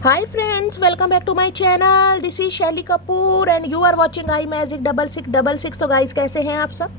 Hi friends, welcome back to my channel. This is शैली Kapoor and you are watching I magic 6666। तो guys कैसे हैं आप सब?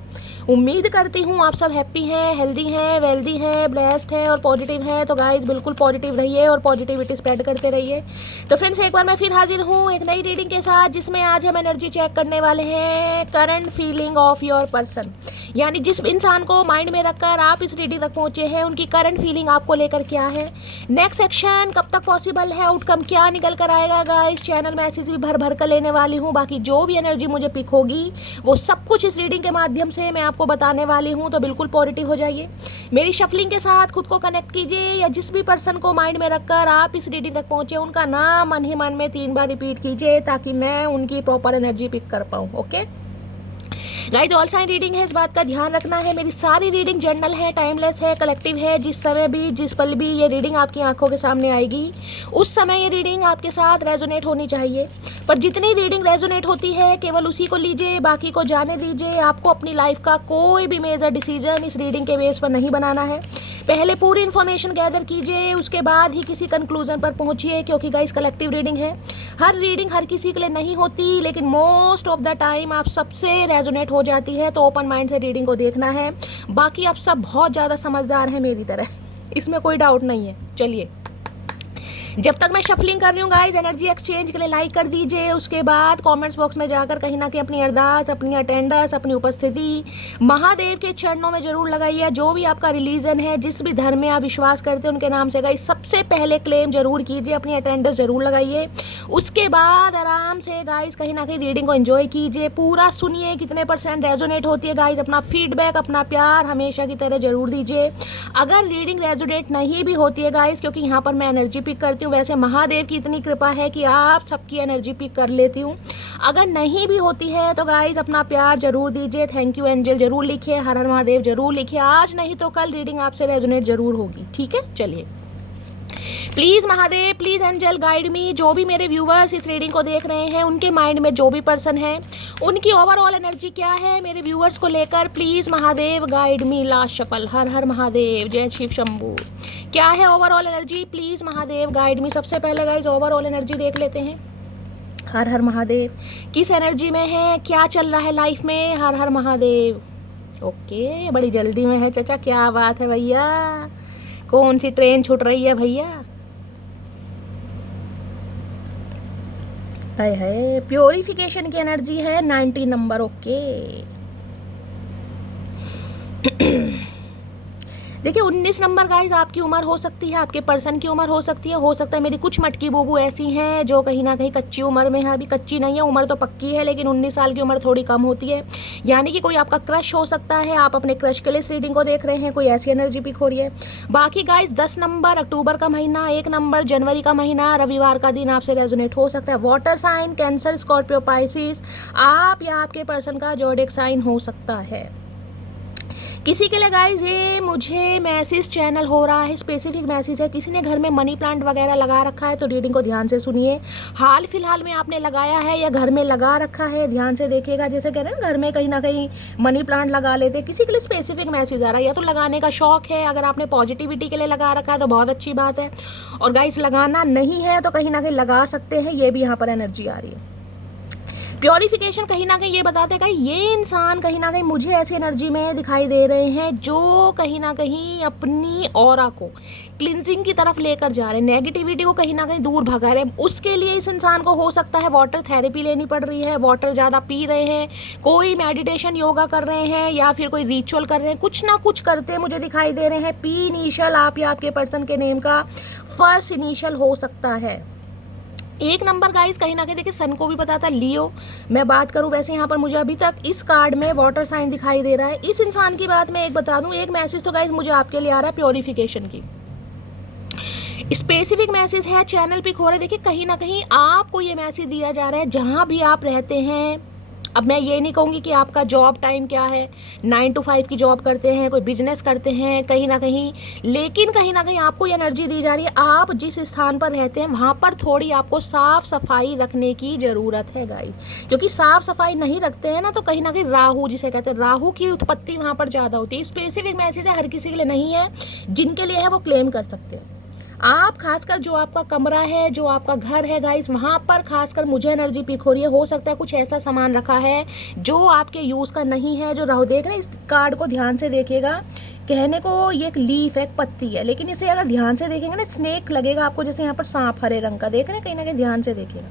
उम्मीद करती हूँ आप सब हैप्पी हैं, हेल्दी हैं, वेल्दी हैं, ब्लेस्ड हैं और पॉजिटिव हैं। तो गाइस बिल्कुल पॉजिटिव रहिए और पॉजिटिविटी स्प्रेड करते रहिए। तो फ्रेंड्स एक बार मैं फिर हाजिर हूँ एक नई रीडिंग के साथ, जिसमें आज हम एनर्जी चेक करने वाले हैं current feeling of your person. यानी जिस इंसान को माइंड में रखकर आप इस रीडिंग तक पहुंचे हैं, उनकी करंट फीलिंग आपको लेकर क्या है, नेक्स्ट एक्शन कब तक पॉसिबल है, आउटकम क्या निकल कर आएगा। गाइस चैनल में मैसेज भी भर भर कर लेने वाली हूँ। बाकी जो भी एनर्जी मुझे पिक होगी वो सब कुछ इस रीडिंग के माध्यम से मैं आपको बताने वाली हूँ। तो बिल्कुल पॉजिटिव हो जाइए, मेरी शफलिंग के साथ खुद को कनेक्ट कीजिए, या जिस भी पर्सन को माइंड में रखकर आप इस रीडिंग तक पहुंचे उनका नाम मन ही मन में 3 बार रिपीट कीजिए, ताकि मैं उनकी प्रॉपर एनर्जी पिक कर पाऊँ। Okay guys, all sign reading है, इस बात का ध्यान रखना है। मेरी सारी रीडिंग जनरल है, टाइमलेस है, कलेक्टिव है। जिस समय भी जिस पल भी ये रीडिंग आपकी आंखों के सामने आएगी, उस समय ये रीडिंग आपके साथ रेजोनेट होनी चाहिए। पर जितनी रीडिंग रेजोनेट होती है केवल उसी को लीजिए, बाकी को जाने दीजिए। आपको अपनी लाइफ का कोई भी मेजर डिसीजन इस रीडिंग के बेस पर नहीं बनाना है। पहले पूरी इन्फॉर्मेशन गैदर कीजिए, उसके बाद ही किसी कंक्लूजन पर पहुंचिए, क्योंकि गाइस कलेक्टिव रीडिंग है। हर रीडिंग हर किसी के लिए नहीं होती, लेकिन मोस्ट ऑफ द टाइम आप सबसे रेजोनेट हो जाती है। तो ओपन माइंड से रीडिंग को देखना है। बाकी आप सब बहुत ज़्यादा समझदार हैं मेरी तरह, इसमें कोई डाउट नहीं है। चलिए, जब तक मैं शफलिंग कर रही हूँ गाइस, एनर्जी एक्सचेंज के लिए लाइक कर दीजिए। उसके बाद कमेंट्स बॉक्स में जाकर कहीं ना कहीं अपनी अरदास, अपनी अटेंडेंस, अपनी उपस्थिति महादेव के चरणों में जरूर लगाइए। जो भी आपका रिलीजन है, जिस भी धर्म में आप विश्वास करते हैं, उनके नाम से गाइस सबसे पहले क्लेम जरूर कीजिए, अपनी अटेंडेंस जरूर लगाइए। उसके बाद आराम से गाइस कहीं ना कहीं रीडिंग को एंजॉय कीजिए, पूरा सुनिए कितने % रेजोनेट होती है। गाइस अपना फीडबैक, अपना प्यार हमेशा की तरह जरूर दीजिए। अगर रीडिंग रेजोनेट नहीं भी होती है गाइस, क्योंकि यहाँ पर मैं एनर्जी पिक करती हूँ, वैसे महादेव की इतनी कृपा है कि आप सबकी एनर्जी पिक कर लेती हूँ। अगर नहीं भी होती है तो गाइज अपना प्यार जरूर दीजिए, थैंक यू एंजल जरूर लिखिए, हर हर महादेव जरूर लिखिए। आज नहीं तो कल रीडिंग आपसे रेजोनेट जरूर होगी, ठीक है। चलिए, please Mahadev, please angel guide me. जो भी मेरे व्यूवर्स इस रीडिंग को देख रहे हैं, उनके माइंड में जो भी पर्सन है, उनकी ओवरऑल एनर्जी क्या है मेरे व्यूवर्स को लेकर, please Mahadev guide me. Last shuffle, हर हर महादेव, जय शिव शंभू। क्या है overall energy, please Mahadev guide me. सबसे पहले गाइज ओवरऑल एनर्जी देख लेते हैं। हर हर महादेव, किस एनर्जी में है, क्या चल रहा है लाइफ में, हर हर महादेव। ओके, बड़ी जल्दी में है चाचा, क्या बात है भैया, कौन सी ट्रेन छूट रही है भैया। है प्योरिफिकेशन की एनर्जी है, 90 नंबर। ओके देखिए 19 नंबर गाइज आपकी उम्र हो सकती है, आपके पर्सन की उम्र हो सकती है। हो सकता है मेरी कुछ मटकी बूबू ऐसी हैं जो कहीं ना कहीं कच्ची उम्र में है। अभी कच्ची नहीं है, उम्र तो पक्की है, लेकिन 19 साल की उम्र थोड़ी कम होती है। यानी कि कोई आपका क्रश हो सकता है, आप अपने क्रश के लिए इस रीडिंग को देख रहे हैं, कोई ऐसी एनर्जी पिक हो रही है। बाकी गाइज 10 नंबर अक्टूबर का महीना, 1 नंबर जनवरी का महीना, रविवार का दिन आपसे रेजोनेट हो सकता है। Water sign, Cancer, Scorpio, Pisces, आप या आपके पर्सन का ज़ोडिएक साइन हो सकता है। किसी के लिए गाइज ये मुझे मैसेज चैनल हो रहा है, स्पेसिफिक मैसेज है। किसी ने घर में मनी प्लांट वगैरह लगा रखा है, तो रीडिंग को ध्यान से सुनिए। हाल फिलहाल में आपने लगाया है या घर में लगा रखा है, ध्यान से देखिएगा। जैसे कह रहे हैं घर में कहीं ना कहीं मनी प्लांट लगा लेते, किसी के लिए स्पेसिफिक मैसेज आ रहा है। या तो लगाने का शौक है, अगर आपने पॉजिटिविटी के लिए लगा रखा है तो बहुत अच्छी बात है। और गाइज लगाना नहीं है तो कहीं ना कहीं लगा सकते हैं, ये भी यहाँ पर एनर्जी आ रही है। प्योरिफिकेशन कहीं ना कहीं ये बताते हैं कि ये इंसान कहीं ना कहीं मुझे ऐसी एनर्जी में दिखाई दे रहे हैं जो कहीं ना कहीं अपनी ऑरा को क्लिनजिंग की तरफ लेकर जा रहे हैं, नेगेटिविटी को कहीं ना कहीं दूर भगा रहे हैं। उसके लिए इस इंसान को हो सकता है वाटर थेरेपी लेनी पड़ रही है, वाटर ज़्यादा पी रहे हैं, कोई मेडिटेशन योगा कर रहे हैं, या फिर कोई रिचुअल कर रहे हैं, कुछ ना कुछ करते मुझे दिखाई दे रहे हैं। पी इनिशियल आप या आपके पर्सन के नेम का फर्स्ट इनिशियल हो सकता है। 1 नंबर गाइस कहीं ना कहीं देखिए सन को भी बताता है, लियो। मैं बात करूं वैसे यहाँ पर मुझे अभी तक इस कार्ड में वाटर साइन दिखाई दे रहा है। इस इंसान की बात मैं एक बता दूं, एक मैसेज तो गाइस मुझे आपके लिए आ रहा है प्योरिफिकेशन की, स्पेसिफिक मैसेज है, चैनल पिक हो रहा है। देखिए कहीं ना कहीं आपको ये मैसेज दिया जा रहा है जहाँ भी आप रहते हैं। अब मैं ये नहीं कहूँगी कि आपका जॉब टाइम क्या है, 9 to 5 की जॉब करते हैं, कोई बिजनेस करते हैं कहीं ना कहीं, लेकिन कहीं ना कहीं आपको ये एनर्जी दी जा रही है आप जिस स्थान पर रहते हैं वहाँ पर थोड़ी आपको साफ सफाई रखने की ज़रूरत है गाइस। क्योंकि साफ सफाई नहीं रखते हैं ना तो कहीं ना कहीं राहु, जिसे कहते हैं राहु की उत्पत्ति वहाँ पर ज़्यादा होती है। स्पेसिफिक मैसेज है, हर किसी के लिए नहीं है, जिनके लिए है वो क्लेम कर सकते हैं। आप खासकर जो आपका कमरा है, जो आपका घर है गाइस, वहाँ पर खासकर मुझे एनर्जी पिक हो रही है। हो सकता है कुछ ऐसा सामान रखा है जो आपके यूज़ का नहीं है, जो राहु देख रहे हैं। इस कार्ड को ध्यान से देखिएगा। कहने को ये एक लीफ है, एक पत्ती है, लेकिन इसे अगर ध्यान से देखेंगे ना, स्नेक लगेगा आपको, जैसे यहाँ पर सांप हरे रंग का देख रहे हैं, कहीं ना कहीं ध्यान से देखिएगा।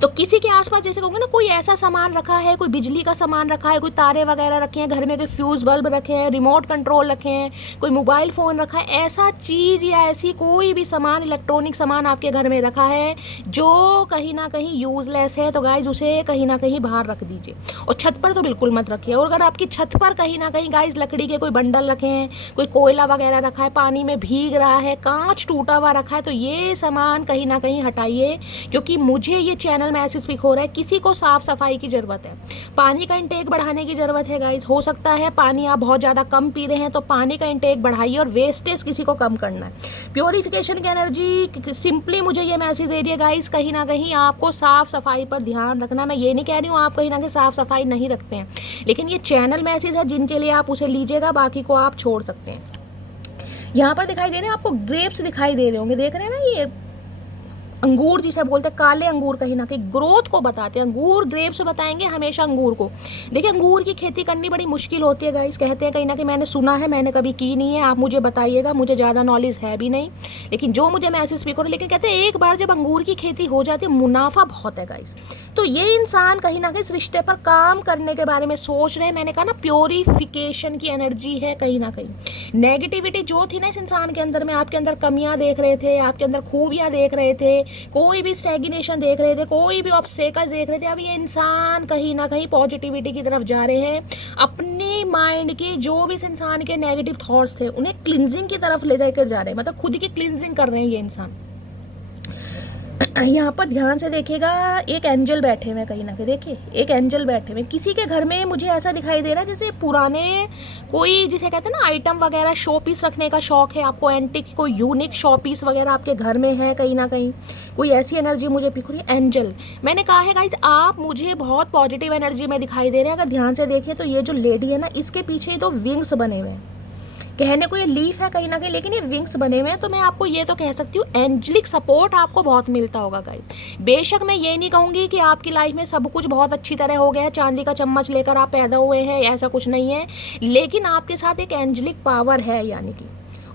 तो किसी के आसपास जैसे कहोगे ना, कोई ऐसा सामान रखा है, कोई बिजली का सामान रखा है, कोई तारे वगैरह रखे हैं घर में, कोई फ्यूज़ बल्ब रखे हैं, रिमोट कंट्रोल रखे हैं, कोई मोबाइल फ़ोन रखा है, ऐसा चीज़ या ऐसी कोई भी सामान, इलेक्ट्रॉनिक सामान आपके घर में रखा है जो कहीं ना कहीं यूज़लेस है, तो गाइज उसे कहीं ना कहीं बाहर रख दीजिए। और छत पर तो बिल्कुल मत रखिए। और अगर आपकी छत पर कहीं ना कहीं गाइज लकड़ी के कोई बंडल रखे हैं, कोई कोयला वगैरह रखा है, पानी में भीग रहा है, कांच टूटा हुआ रखा है, तो ये सामान कहीं ना कहीं हटाइए। क्योंकि मुझे ये चैनल मैसेज पिक हो रहा है, किसी को साफ सफाई की ज़रूरत है, पानी का इंटेक बढ़ाने की ज़रूरत है गाइज। हो सकता है पानी आप बहुत ज़्यादा कम पी रहे हैं, तो पानी का इंटेक बढ़ाइए और वेस्टेज किसी को कम करना है। प्योरीफिकेशन की एनर्जी सिंपली मुझे ये मैसेज दे रही है गाइज, कहीं ना कहीं आपको साफ सफाई पर ध्यान रखना। मैं ये नहीं कह रही हूँ आप कहीं ना कहीं साफ सफाई नहीं रखते हैं, लेकिन ये चैनल मैसेज है, जिनके लिए आप उसे लीजिएगा, बाकी को आप छोड़ सकते हैं। यहाँ पर दिखाई दे रहे हैं आपको ग्रेप्स दिखाई दे रहे होंगे, देख रहे हैं ना, ये अंगूर जिसे बोलते हैं, काले अंगूर कहीं ना कहीं ग्रोथ को बताते हैं। अंगूर ग्रेप्स बताएंगे हमेशा अंगूर को। देखिए अंगूर की खेती करनी बड़ी मुश्किल होती है गाइस, कहते हैं कहीं ना कहीं, मैंने सुना है, मैंने कभी की नहीं है, आप मुझे बताइएगा, मुझे ज़्यादा नॉलेज है भी नहीं, लेकिन जो मुझे मैसेज भी करो। लेकिन कहते हैं एक बार जब अंगूर की खेती हो जाती है, मुनाफा बहुत है गाइस। तो ये इंसान कहीं ना कहीं इस रिश्ते पर काम करने के बारे में सोच रहे हैं। मैंने कहा ना, प्योरीफिकेशन की एनर्जी है कहीं ना कहीं। नेगेटिविटी जो थी ना इस इंसान के अंदर में, आपके अंदर कमियां देख रहे थे, आपके अंदर खूबियां देख रहे थे, कोई भी स्टैग्नेशन देख रहे थे, कोई भी ऑब्स्टेकल्स देख रहे थे, अब ये इंसान कहीं ना कहीं पॉजिटिविटी की तरफ जा रहे हैं। अपनी माइंड के जो भी इस इंसान के नेगेटिव थॉट्स थे, उन्हें क्लिनजिंग की तरफ ले जाकर जा रहे हैं, मतलब खुद की क्लिनजिंग कर रहे हैं ये इंसान। यहाँ पर ध्यान से देखिएगा, एक एंजल बैठे हुए कहीं ना कहीं, देखिए एक एंजल बैठे हुए किसी के घर में। मुझे ऐसा दिखाई दे रहा है जैसे पुराने कोई, जिसे कहते हैं ना आइटम वगैरह, शो पीस रखने का शौक है आपको, एंटिक कोई यूनिक शो पीस वगैरह आपके घर में है कहीं ना कहीं, कोई ऐसी एनर्जी मुझे पिक हो रही है। एंजल मैंने कहा है गाइज, आप मुझे बहुत पॉजिटिव एनर्जी में दिखाई दे रहे हैं। अगर ध्यान से देखिए तो ये जो लेडी है ना, इसके पीछे तो विंग्स बने हुए हैं, कहने को ये लीफ है कहीं ना कहीं, लेकिन ये विंग्स बने हुए हैं। तो मैं आपको ये तो कह सकती हूँ, एंजलिक सपोर्ट आपको बहुत मिलता होगा गाइस। बेशक मैं ये नहीं कहूँगी कि आपकी लाइफ में सब कुछ बहुत अच्छी तरह हो गया है, चांदी का चम्मच लेकर आप पैदा हुए हैं, ऐसा कुछ नहीं है, लेकिन आपके साथ एक एंजलिक पावर है। यानी कि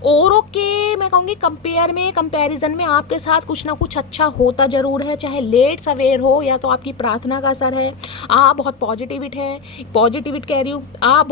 औरों के मैं कहूँगी कंपैरिजन में आपके साथ कुछ ना कुछ अच्छा होता ज़रूर है, चाहे लेट सवेर हो, या तो आपकी प्रार्थना का असर है, आप बहुत पॉजिटिविट कह रही हूँ, आप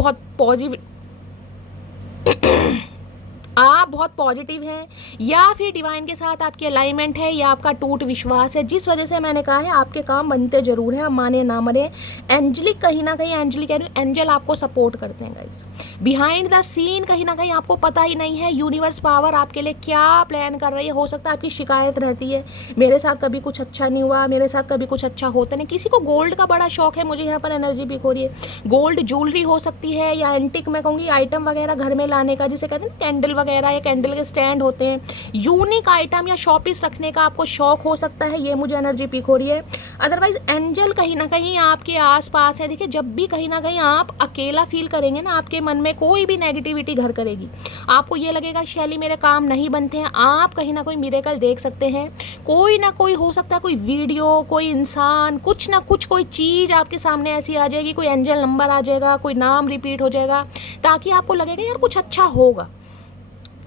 बहुत पॉजिटिव हैं, या फिर डिवाइन के साथ आपकी अलाइनमेंट है, या आपका टूट विश्वास है, जिस वजह से मैंने कहा है आपके काम बनते जरूर हैं, आप माने ना मरे। एंजलिक कहीं ना कहीं, एंजलिक कह रही हूँ, एंजल आपको सपोर्ट करते हैं गाइस। बिहाइंड द सीन कहीं ना कहीं आपको पता ही नहीं है यूनिवर्स पावर आपके लिए क्या प्लान कर रही है। हो सकता है आपकी शिकायत रहती है, मेरे साथ कभी कुछ अच्छा नहीं हुआ, मेरे साथ कभी कुछ अच्छा होता नहीं। किसी को गोल्ड का बड़ा शौक है, मुझे यहाँ पर एनर्जी पिक हो रही है, गोल्ड ज्वेलरी हो सकती है, या एंटिक मैं कहूँगी आइटम वगैरह घर में लाने का, जिसे कहते हैं ना कैंडल वगैरह, या कैंडल के स्टैंड होते हैं, यूनिक आइटम या शॉपीस रखने का आपको शौक हो सकता है, ये मुझे एनर्जी पिक हो रही है। अदरवाइज एंजल कहीं ना कहीं आपके आसपास है। देखिए जब भी कहीं ना कहीं आप अकेला फील करेंगे ना, आपके मन में कोई भी नेगेटिविटी घर करेगी, आपको ये लगेगा शैली मेरे काम नहीं बनते हैं, आप कहीं ना कोई मिरेकल देख सकते हैं। कोई ना कोई हो सकता है, कोई वीडियो, कोई इंसान, कुछ ना कुछ कोई चीज़ आपके सामने ऐसी आ जाएगी, कोई एंजल नंबर आ जाएगा, कोई नाम रिपीट हो जाएगा, ताकि आपको लगेगा यार कुछ अच्छा होगा।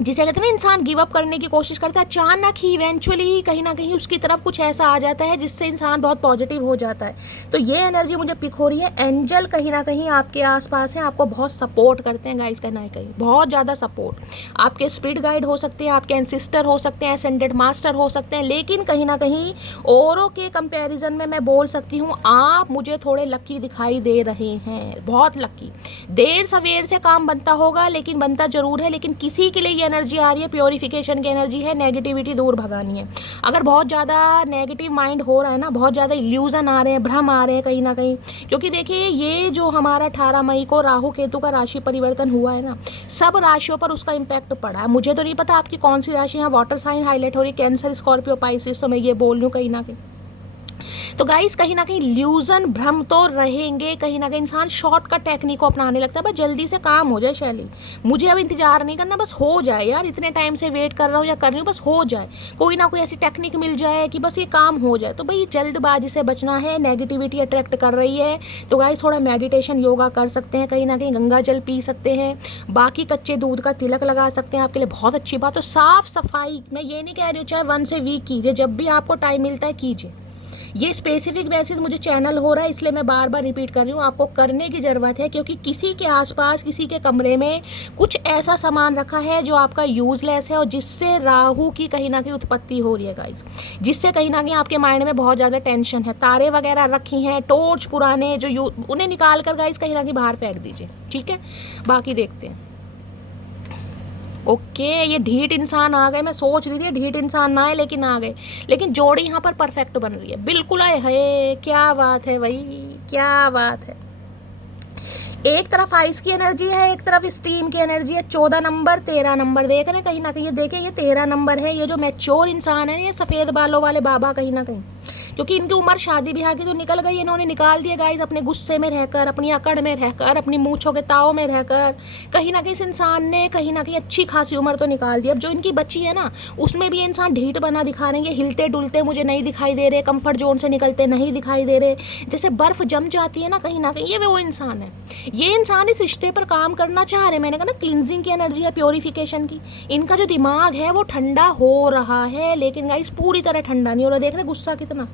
जिसे कहते हैं ना इंसान गिव अप करने की कोशिश करता है, अचानक ही इवेंचुअली कहीं ना कहीं उसकी तरफ कुछ ऐसा आ जाता है जिससे इंसान बहुत पॉजिटिव हो जाता है। तो ये एनर्जी मुझे पिक हो रही है। एंजल कहीं ना कहीं आपके आसपास हैं, आपको बहुत सपोर्ट करते हैं गाइस, कहना है कहीं बहुत ज़्यादा सपोर्ट। आपके स्पिरिट गाइड हो सकते हैं, आपके एंसिस्टर हो सकते हैं, एसेंडेड मास्टर हो सकते हैं, लेकिन कहीं ना कहीं औरों के कंपेरिजन में मैं बोल सकती हूँ आप मुझे थोड़े लकी दिखाई दे रहे हैं, बहुत लकी। देर सवेर से काम बनता होगा, लेकिन बनता जरूर है। लेकिन किसी के लिए एनर्जी आ रही है, प्योरीफिकेशन की एनर्जी है, नेगेटिविटी दूर भगानी है। अगर बहुत ज़्यादा नेगेटिव माइंड हो रहा है ना, बहुत ज़्यादा इल्यूजन आ रहे हैं, भ्रम आ रहे हैं कहीं ना कहीं, क्योंकि देखिए ये जो हमारा 18 मई को राहु केतु का राशि परिवर्तन हुआ है ना, सब राशियों पर उसका इम्पैक्ट पड़ा है। मुझे तो नहीं पता आपकी कौन सी राशि, यहाँ वाटर साइन हाईलाइट हो रही है, कैंसर, स्कॉर्पियो, पाइसिस, तो मैं ये बोल रही हूँ कहीं ना कहीं तो गाइस कहीं ना कहीं ल्यूजन भ्रम तो रहेंगे, कहीं ना कहीं इंसान शॉर्टकट टेक्निक को अपनाने लगता है, बस जल्दी से काम हो जाए शैली, मुझे अब इंतजार नहीं करना, बस हो जाए यार, इतने टाइम से वेट कर रहा हूँ या कर रही हूँ, बस हो जाए, कोई ना कोई ऐसी टेक्निक मिल जाए कि बस ये काम हो जाए। तो भाई जल्दबाजी से बचना है, नेगेटिविटी अट्रैक्ट कर रही है, तो गाइस थोड़ा मेडिटेशन योगा कर सकते हैं, कहीं ना कहीं गंगा जल पी सकते हैं, बाकी कच्चे दूध का तिलक लगा सकते हैं, आपके लिए बहुत अच्छी बात। तो साफ सफाई, मैं ये नहीं कह रही हूँ चाहे 1 से वीक कीजिए, जब भी आपको टाइम मिलता है कीजिए। ये स्पेसिफिक मैसेज मुझे चैनल हो रहा है इसलिए मैं बार बार रिपीट कर रही हूँ, आपको करने की ज़रूरत है, क्योंकि किसी के आसपास किसी के कमरे में कुछ ऐसा सामान रखा है जो आपका यूज़लेस है और जिससे राहु की कहीं ना कहीं उत्पत्ति हो रही है गाइस, जिससे कहीं ना कहीं आपके माइंड में बहुत ज़्यादा टेंशन है। तारे वगैरह रखी हैं, टॉर्च पुराने जो उन्हें निकाल कर गाइस कहीं ना कहीं बाहर फेंक दीजिए, ठीक है। बाकी देखते हैं। ओके ये ढीठ इंसान आ गए, मैं सोच रही थी ढीठ इंसान ना आए लेकिन आ गए, लेकिन जोड़ी यहाँ पर परफेक्ट बन रही है, बिल्कुल आए है, क्या बात है भाई, क्या बात है। एक तरफ आइस की एनर्जी है, एक तरफ स्टीम की एनर्जी है। 14 नंबर 13 नंबर देख रहे हैं कहीं ना कहीं, ये देखें ये 13 नंबर है, ये जो मैच्योर इंसान है, ये सफ़ेद बालों वाले बाबा कहीं ना कहीं, क्योंकि इनकी उम्र शादी ब्याह की तो निकल गई, इन्होंने निकाल दिया गाइस अपने गुस्से में रहकर, अपनी अकड़ में रहकर, अपनी मूंछों के ताव में रहकर, कहीं ना कहीं इस इंसान ने कहीं ना कहीं अच्छी खासी उम्र तो निकाल दी। अब जो इनकी बच्ची है ना, उसमें भी ये इंसान ढीठ बना दिखा रहे हैं, हिलते डुलते मुझे नहीं दिखाई दे रहे, कंफर्ट जोन से निकलते नहीं दिखाई दे रहे, जैसे बर्फ जम जाती है ना कहीं ना कहीं, ये वो इंसान है। ये इंसान इस रिश्ते पर काम करना चाह रहे, मैंने कहा ना क्लिनजिंग की एनर्जी है, प्योरीफिकेशन की। इनका जो दिमाग है वो ठंडा हो रहा है, लेकिन गाइस पूरी तरह ठंडा नहीं हो रहा। देख रहे गुस्सा कितना,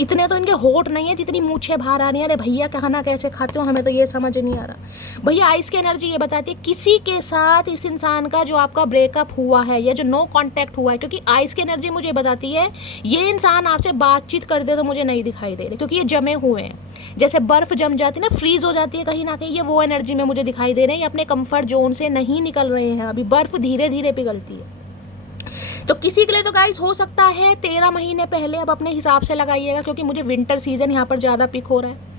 इतने तो इनके होठ नहीं है जितनी मूछें बाहर आ रही हैं। अरे भैया खाना कैसे खाते हो, हमें तो ये समझ नहीं आ रहा। भैया आइस की एनर्जी ये बताती है किसी के साथ इस इंसान का जो आपका ब्रेकअप हुआ है या जो नो कांटेक्ट हुआ है, क्योंकि आइस की एनर्जी मुझे बताती है ये इंसान आपसे बातचीत कर दे तो मुझे नहीं दिखाई दे रहे, क्योंकि ये जमे हुए हैं, जैसे बर्फ जम जाती है ना, फ्रीज हो जाती है कहीं ना कहीं, ये वो एनर्जी में मुझे दिखाई दे रहे हैं। ये अपने कंफर्ट जोन से नहीं निकल रहे हैं, अभी बर्फ धीरे धीरे पिघलती है। तो किसी के लिए तो गाइस हो सकता है 13 महीने पहले, अब अपने हिसाब से लगाइएगा, क्योंकि मुझे विंटर सीजन यहाँ पर ज़्यादा पिक हो रहा है।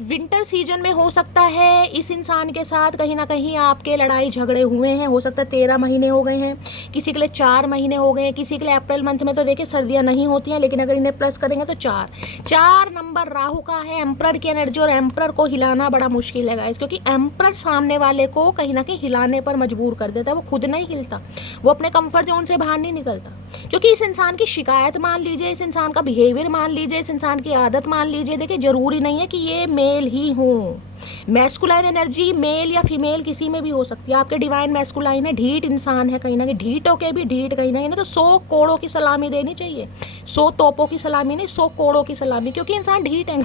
विंटर सीजन में हो सकता है इस इंसान के साथ कहीं ना कहीं आपके लड़ाई झगड़े हुए हैं, हो सकता है 13 महीने हो गए हैं, किसी के लिए 4 महीने हो गए हैं, किसी के लिए अप्रैल मंथ में तो देखिए सर्दियां नहीं होती हैं, लेकिन अगर इन्हें प्लस करेंगे तो 4 नंबर राहु का है, एम्परर की एनर्जी, और एम्परर को हिलाना बड़ा मुश्किल है गाइस, क्योंकि एम्परर सामने वाले को कहीं ना कहीं हिलाने पर मजबूर कर देता है, वो खुद नहीं हिलता, वो अपने कंफर्ट जोन से बाहर नहीं निकलता। क्योंकि इस इंसान की शिकायत मान लीजिए, इस इंसान का बिहेवियर मान लीजिए, इस इंसान की आदत मान लीजिए, देखिए जरूरी नहीं है कि ये मेल ही हो, मैस्कुलाइन एनर्जी मेल या फीमेल किसी में भी हो सकती है। आपके डिवाइन मैस्कुलाइन है, ढीठ इंसान है कहीं ना कहीं, ढीठों के भी ढीठ कहीं ना कहीं, तो 100 कोड़ों की सलामी देनी चाहिए, 100 तोपों की सलामी नहीं, 100 कोड़ों की सलामी, क्योंकि इंसान ढीठ है।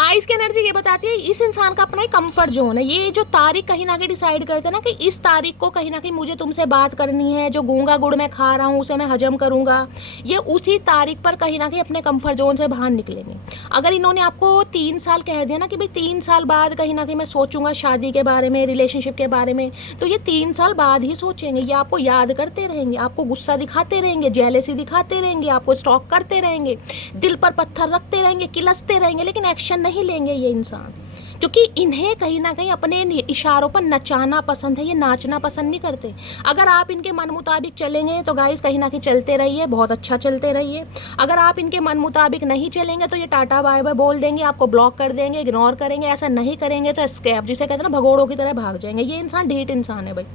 आइस की एनर्जी ये बताती है इस इंसान का अपना ही कंफर्ट जोन है, ये जो तारीख कहीं ना कहीं डिसाइड करते हैं ना कि इस तारीख को कहीं ना कहीं मुझे तुमसे बात करनी है, जो गूंगा गुड़ मैं खा रहा हूँ उसे मैं हजम करूंगा, ये उसी तारीख पर कहीं ना कहीं अपने कंफर्ट जोन से बाहर निकलेंगे। अगर इन्होंने आपको 3 साल कह दिया ना कि भाई 3 साल बाद कहीं ना कहीं मैं सोचूंगा शादी के बारे में, रिलेशनशिप के बारे में, तो ये 3 साल बाद ही सोचेंगे, ये आपको याद करते रहेंगे, आपको गुस्सा दिखाते रहेंगे, जेलसी दिखाते रहेंगे, आपको स्टॉक करते रहेंगे, दिल पर पत्थर रखते रहेंगे, किलसते रहेंगे, लेकिन एक्शन नहीं लेंगे ये इंसान, क्योंकि इन्हें कहीं ना कहीं अपने इशारों पर नचाना पसंद है, ये नाचना पसंद नहीं करते। अगर आप इनके मन मुताबिक चलेंगे तो गाइस कहीं ना कहीं चलते रहिए, बहुत अच्छा चलते रहिए। अगर आप इनके मन मुताबिक नहीं चलेंगे तो ये टाटा बाय बाय बोल देंगे, आपको ब्लॉक कर देंगे, इग्नोर करेंगे। ऐसा नहीं करेंगे तो स्कैप, जिसे कहते हैं ना भगोड़ों की तरह भाग जाएंगे। ये इंसान ढीठ इंसान है भाई।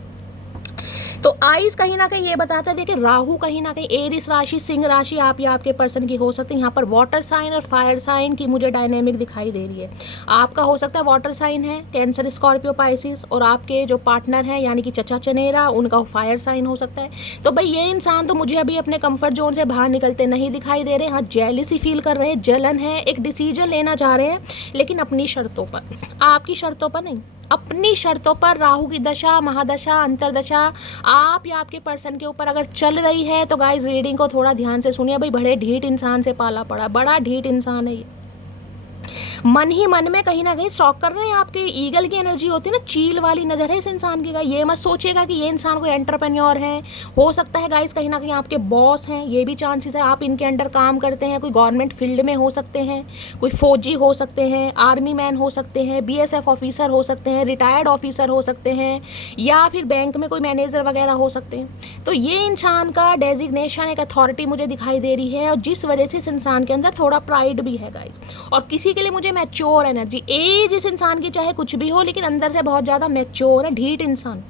तो आइस कहीं ना कहीं ये बताता है, देखिए राहु कहीं ना कहीं एरिस राशि, सिंह राशि आप या आपके पर्सन की हो सकती है। यहाँ पर वाटर साइन और फायर साइन की मुझे डायनेमिक दिखाई दे रही है। आपका हो सकता है वाटर साइन है, कैंसर, स्कॉर्पियो, पाइसिस, और आपके जो पार्टनर हैं यानी कि चचा चनेरा, उनका फायर साइन हो सकता है। तो भाई ये इंसान तो मुझे अभी अपने कंफर्ट जोन से बाहर निकलते नहीं दिखाई दे रहे हैं। हाँ जेलिसी फील कर रहे हैं, जलन है, एक डिसीजन लेना चाह रहे हैं, लेकिन अपनी शर्तों पर, आपकी शर्तों पर नहीं, अपनी शर्तों पर। राहु की दशा, महादशा, अंतरदशा आप या आपके पर्सन के ऊपर अगर चल रही है तो गाइस रीडिंग को थोड़ा ध्यान से सुनिए। भाई बड़े ढीठ इंसान से पाला पड़ा, बड़ा ढीठ इंसान है ये। मन ही मन में कहीं ना कहीं स्टॉक कर रहे हैं। आपके ईगल की एनर्जी होती है ना, चील वाली नज़र है इस इंसान की। ये मत सोचेगा कि ये इंसान कोई एंटरप्रेन्योर है, हो सकता है गाइस कहीं ना कहीं आपके बॉस हैं, ये भी चांसेस है। आप इनके अंडर काम करते हैं, कोई गवर्नमेंट फील्ड में हो सकते हैं, कोई फौजी हो सकते हैं, आर्मी मैन हो सकते हैं, BSF ऑफिसर हो सकते हैं, रिटायर्ड ऑफिसर हो सकते हैं, या फिर बैंक में कोई मैनेजर वगैरह हो सकते हैं। तो ये इंसान का डेजिग्नेशन, एक अथॉरिटी मुझे दिखाई दे रही है, और जिस वजह से इस इंसान के अंदर थोड़ा प्राइड भी है गाइस। और किसी के लिए मुझे मैच्योर एनर्जी, एज इस इंसान की चाहे कुछ भी हो लेकिन अंदर से बहुत ज़्यादा मैच्योर है, ढीठ इंसान।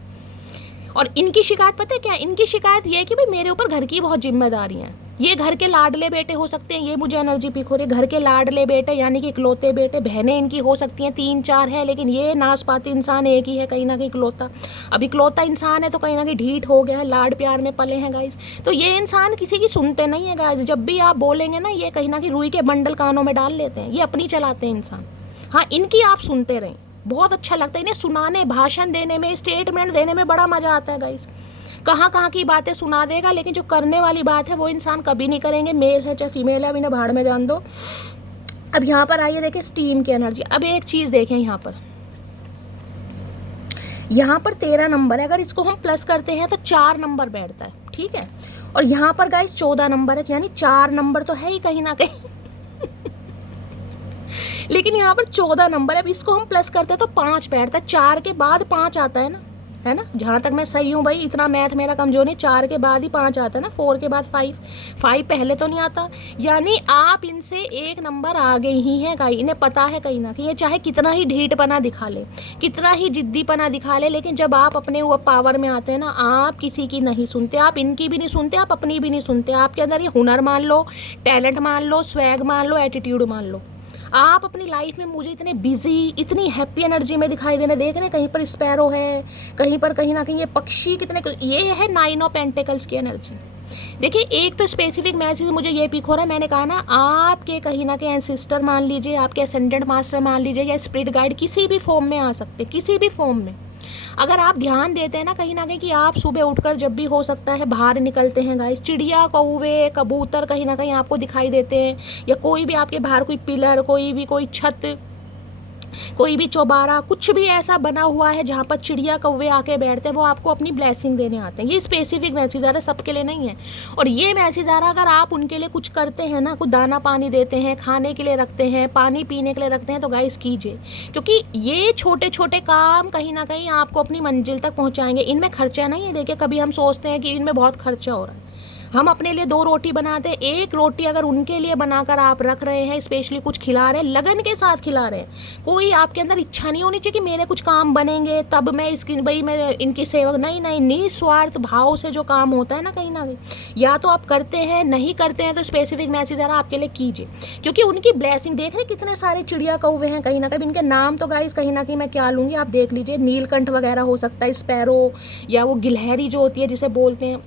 और इनकी शिकायत पता है क्या, इनकी शिकायत ये है कि भाई मेरे ऊपर घर की बहुत जिम्मेदारी हैं। ये घर के लाडले बेटे हो सकते हैं, ये मुझे एनर्जी पिक हो रही है। घर के लाडले बेटे यानी कि इकलौते बेटे, बहनें इनकी हो सकती हैं 3-4 है, लेकिन ये नाशपाती इंसान एक ही है, कहीं ना कहीं इकलौता। अब इकलौता इंसान है तो कहीं ना कहीं ढीठ हो गया है, लाड प्यार में पले हैं गाइस। तो ये इंसान किसी की सुनते नहीं है गाइस। जब भी आप बोलेंगे ना, ये कहीं ना कहीं रुई के बंडल कानों में डाल लेते हैं, ये अपनी चलाते हैं इंसान। हाँ, इनकी आप सुनते रहें, बहुत अच्छा लगता है इन्हें सुनाने, भाषण देने में, स्टेटमेंट देने में बड़ा मजा आता है गाइस। कहाँ कहाँ की बातें सुना देगा, लेकिन जो करने वाली बात है वो इंसान कभी नहीं करेंगे। मेल है चाहे फीमेल है, अब इन्हें भाड़ में जान दो। अब यहाँ पर आइए देखिए स्टीम की एनर्जी। अब एक चीज़ देखें, यहाँ पर 13 नंबर है, अगर इसको हम प्लस करते हैं तो 4 नंबर बैठता है, ठीक है। और यहाँ पर गाइस 14 नंबर है, यानी 4 नंबर तो है ही कहीं ना कहीं लेकिन यहाँ पर 14 नंबर है। अब इसको हम प्लस करते हैं तो 5 बैठता है, 4 के बाद 5 आता है ना, जहाँ तक मैं सही हूँ भाई, इतना मैथ मेरा कमजोर नहीं, 4 के बाद ही 5 आता है ना, 4 के बाद 5 पहले तो नहीं आता। यानी आप इनसे 1 नंबर आगे ही हैं गाइस। इन्हें पता है कहीं ना कहीं, ये चाहे कितना ही ढीठपना दिखा ले, कितना ही जिद्दीपना दिखा ले, लेकिन जब आप अपने वो पावर में आते हैं ना, आप किसी की नहीं सुनते, आप इनकी भी नहीं सुनते, आप अपनी भी नहीं सुनते। आपके अंदर ये हुनर मान लो, टैलेंट मान लो, स्वैग मान लो, एटीट्यूड मान लो। आप अपनी लाइफ में मुझे इतने बिजी, इतनी हैप्पी एनर्जी में दिखाई देने, देख रहे हैं कहीं पर स्पैरो है, कहीं पर कहीं ना कहीं ये पक्षी कितने, ये है 9 ऑफ पेंटिकल्स की एनर्जी। देखिए, एक तो स्पेसिफिक मैसेज मुझे ये पिक हो रहा है, मैंने कहा ना, आपके कहीं ना कहीं एंसेस्टर मान लीजिए, आपके असेंडेंट मास्टर मान लीजिए, या स्पिरिट गाइड किसी भी फॉर्म में आ सकते, किसी भी फॉर्म में। अगर आप ध्यान देते हैं ना कहीं कि आप सुबह उठकर जब भी हो सकता है बाहर निकलते हैं गाइस, चिड़िया, कौवे, कबूतर कहीं ना कहीं आपको दिखाई देते हैं, या कोई भी आपके बाहर कोई पिलर, कोई छत, कोई भी चौबारा, कुछ भी ऐसा बना हुआ है जहाँ पर चिड़िया कौवे आके बैठते हैं, वो आपको अपनी ब्लेसिंग देने आते हैं। ये स्पेसिफिक मैसेज आ रहा है, सबके लिए नहीं है। और ये मैसेज आ रहा है, अगर आप उनके लिए कुछ करते हैं ना, कुछ दाना पानी देते हैं, खाने के लिए रखते हैं, पानी पीने के लिए रखते हैं, तो गाइस कीजिए, क्योंकि ये छोटे छोटे काम कहीं ना कहीं आपको अपनी मंजिल तक पहुँचाएंगे। इनमें खर्चा नहीं है। देखिए, कभी हम सोचते हैं कि इनमें बहुत खर्चा हो रहा है, हम अपने लिए 2 रोटी बनाते हैं, 1 रोटी अगर उनके लिए बनाकर आप रख रहे हैं, स्पेशली कुछ खिला रहे हैं, लगन के साथ खिला रहे हैं, कोई आपके अंदर इच्छा नहीं होनी चाहिए कि मेरे कुछ काम बनेंगे तब मैं इसकी, भाई मैं इनकी सेवा, नहीं, निस्वार्थ भाव से जो काम होता है ना कहीं, या तो आप करते हैं, नहीं करते हैं तो स्पेसिफिक मैसेज आ रहा है आपके लिए, कीजिए, क्योंकि उनकी ब्लेसिंग। देख रहे कितने सारे चिड़िया कौवे हैं कहीं ना कहीं, इनके नाम तो गाइस कहीं ना कहीं मैं क्या लूँगी, आप देख लीजिए, नीलकंठ वगैरह हो सकता है, स्पैरो, या वो गिलहरी जो होती है जिसे बोलते हैं,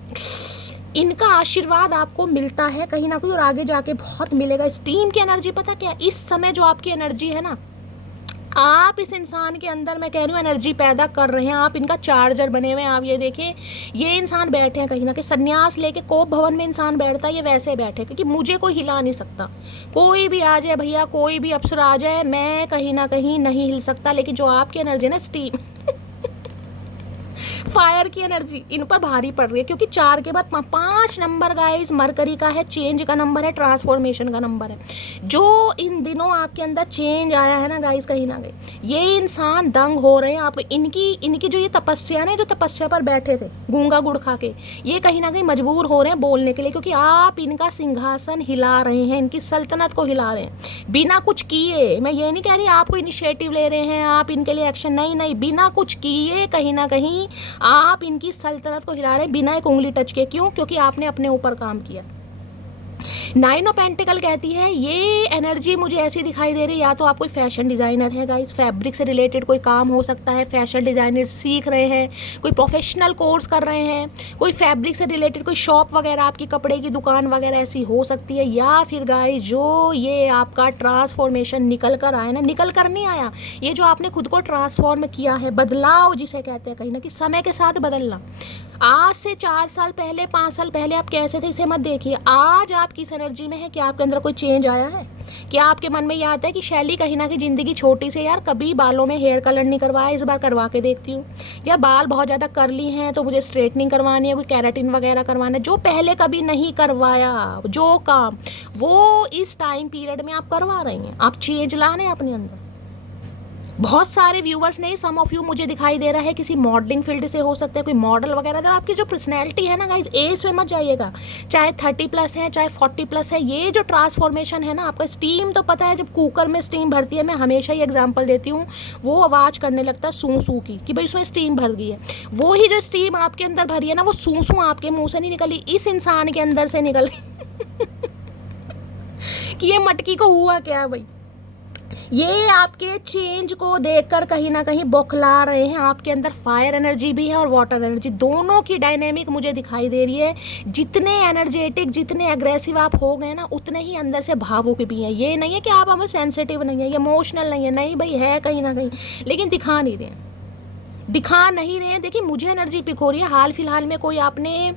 इनका आशीर्वाद आपको मिलता है कहीं ना कहीं, और आगे जाके बहुत मिलेगा। स्टीम की एनर्जी पता क्या, इस समय जो आपकी एनर्जी है ना, आप इस इंसान के अंदर, मैं कह रही हूँ, एनर्जी पैदा कर रहे हैं, आप इनका चार्जर बने हुए हैं। आप ये देखिए, ये इंसान बैठे हैं कहीं ना कहीं, संन्यास लेके कोप भवन में इंसान बैठता है, ये वैसे बैठे, क्योंकि मुझे कोई हिला नहीं सकता, कोई भी आ जाए भैया, कोई भी अफसर आ जाए, मैं कहीं ना कहीं नहीं हिल सकता। लेकिन जो आपकी एनर्जी ना, स्टीम फायर की एनर्जी इन पर भारी पड़ रही है, क्योंकि 4 के बाद 5 नंबर गाइस मरकरी का है, चेंज का नंबर है, ट्रांसफॉर्मेशन का नंबर है। जो इन दिनों आपके अंदर चेंज आया है ना गाइस, कहीं ना कहीं ये इंसान दंग हो रहे हैं। आप इनकी जो ये तपस्या ना, जो तपस्या पर बैठे थे गूंगा गुड़ खा के, ये कहीं ना कहीं मजबूर हो रहे हैं बोलने के लिए, क्योंकि आप इनका सिंहासन हिला रहे हैं, इनकी सल्तनत को हिला रहे हैं बिना कुछ किए। मैं ये नहीं कह रही आपको इनिशिएटिव ले रहे हैं, आप इनके लिए एक्शन, नहीं, बिना कुछ किए कहीं ना कहीं आप इनकी सल्तनत को हिला रहे हैं, बिना एक उंगली टच के। क्यों? क्योंकि आपने अपने ऊपर काम किया। 9 ऑफ पेंटिकल कहती है, ये एनर्जी मुझे ऐसी दिखाई दे रही है, या तो आप कोई फैशन डिज़ाइनर है गाइस, फैब्रिक से रिलेटेड कोई काम हो सकता है, फैशन डिज़ाइनर सीख रहे हैं, कोई प्रोफेशनल कोर्स कर रहे हैं, कोई फैब्रिक से रिलेटेड कोई शॉप वगैरह, आपकी कपड़े की दुकान वगैरह ऐसी हो सकती है। या फिर गाइस, जो ये आपका ट्रांसफॉर्मेशन निकल कर आया ना, निकल कर नहीं आया, ये जो आपने खुद को ट्रांसफॉर्म किया है, बदलाव जिसे कहते हैं कहीं ना कहीं, समय के साथ बदलना। आज से 4 साल पहले, 5 साल पहले आप कैसे थे, इसे मत देखिए। आज आप किस एनर्जी में है, क्या आपके अंदर कोई चेंज आया है? क्या आपके मन में ये आता है कि शैली कहीं ना कहीं ज़िंदगी छोटी से, यार कभी बालों में हेयर कलर नहीं करवाया, इस बार करवा के देखती हूँ, या बाल बहुत ज़्यादा कर्ली हैं तो मुझे स्ट्रेटनिंग करवानी है, कोई कैराटिन वगैरह करवाना है, जो पहले कभी नहीं करवाया जो काम, वो इस टाइम पीरियड में आप करवा रही हैं। आप चेंज ला रहे हैं अपने अंदर। बहुत सारे व्यूवर्स नहीं, सम ऑफ यू मुझे दिखाई दे रहा है किसी मॉडलिंग फील्ड से हो सकते हैं, कोई मॉडल वगैरह। तो आपकी जो पर्सनैलिटी है ना गाइज, एज में मत जाइएगा, चाहे 30+ है चाहे 40+ है। ये जो ट्रांसफॉर्मेशन है ना आपका, स्टीम तो पता है जब कुकर में स्टीम भरती है, मैं हमेशा ही एग्जांपल देती हूँ, वो आवाज़ करने लगता है सू सू की, कि भाई उसमें स्टीम भर गई है। वो ही जो स्टीम आपके अंदर भरी है ना, वो सू सू आपके मुँह से नहीं निकली, इस इंसान के अंदर से निकल कि ये मटकी को हुआ क्या भाई। ये आपके चेंज को देखकर कहीं ना कहीं बौखला रहे हैं। आपके अंदर फायर एनर्जी भी है और वाटर एनर्जी, दोनों की डायनेमिक मुझे दिखाई दे रही है। जितने एनर्जेटिक, जितने एग्रेसिव आप हो गए ना, उतने ही अंदर से भावुक भी हैं। ये नहीं है कि आप हमें सेंसिटिव नहीं है, इमोशनल नहीं है, नहीं भाई है कहीं ना कहीं, लेकिन दिखा नहीं रहे हैं, दिखा नहीं रहे हैं। देखिए मुझे एनर्जी पिक हो रही है, हाल फिलहाल में कोई आपने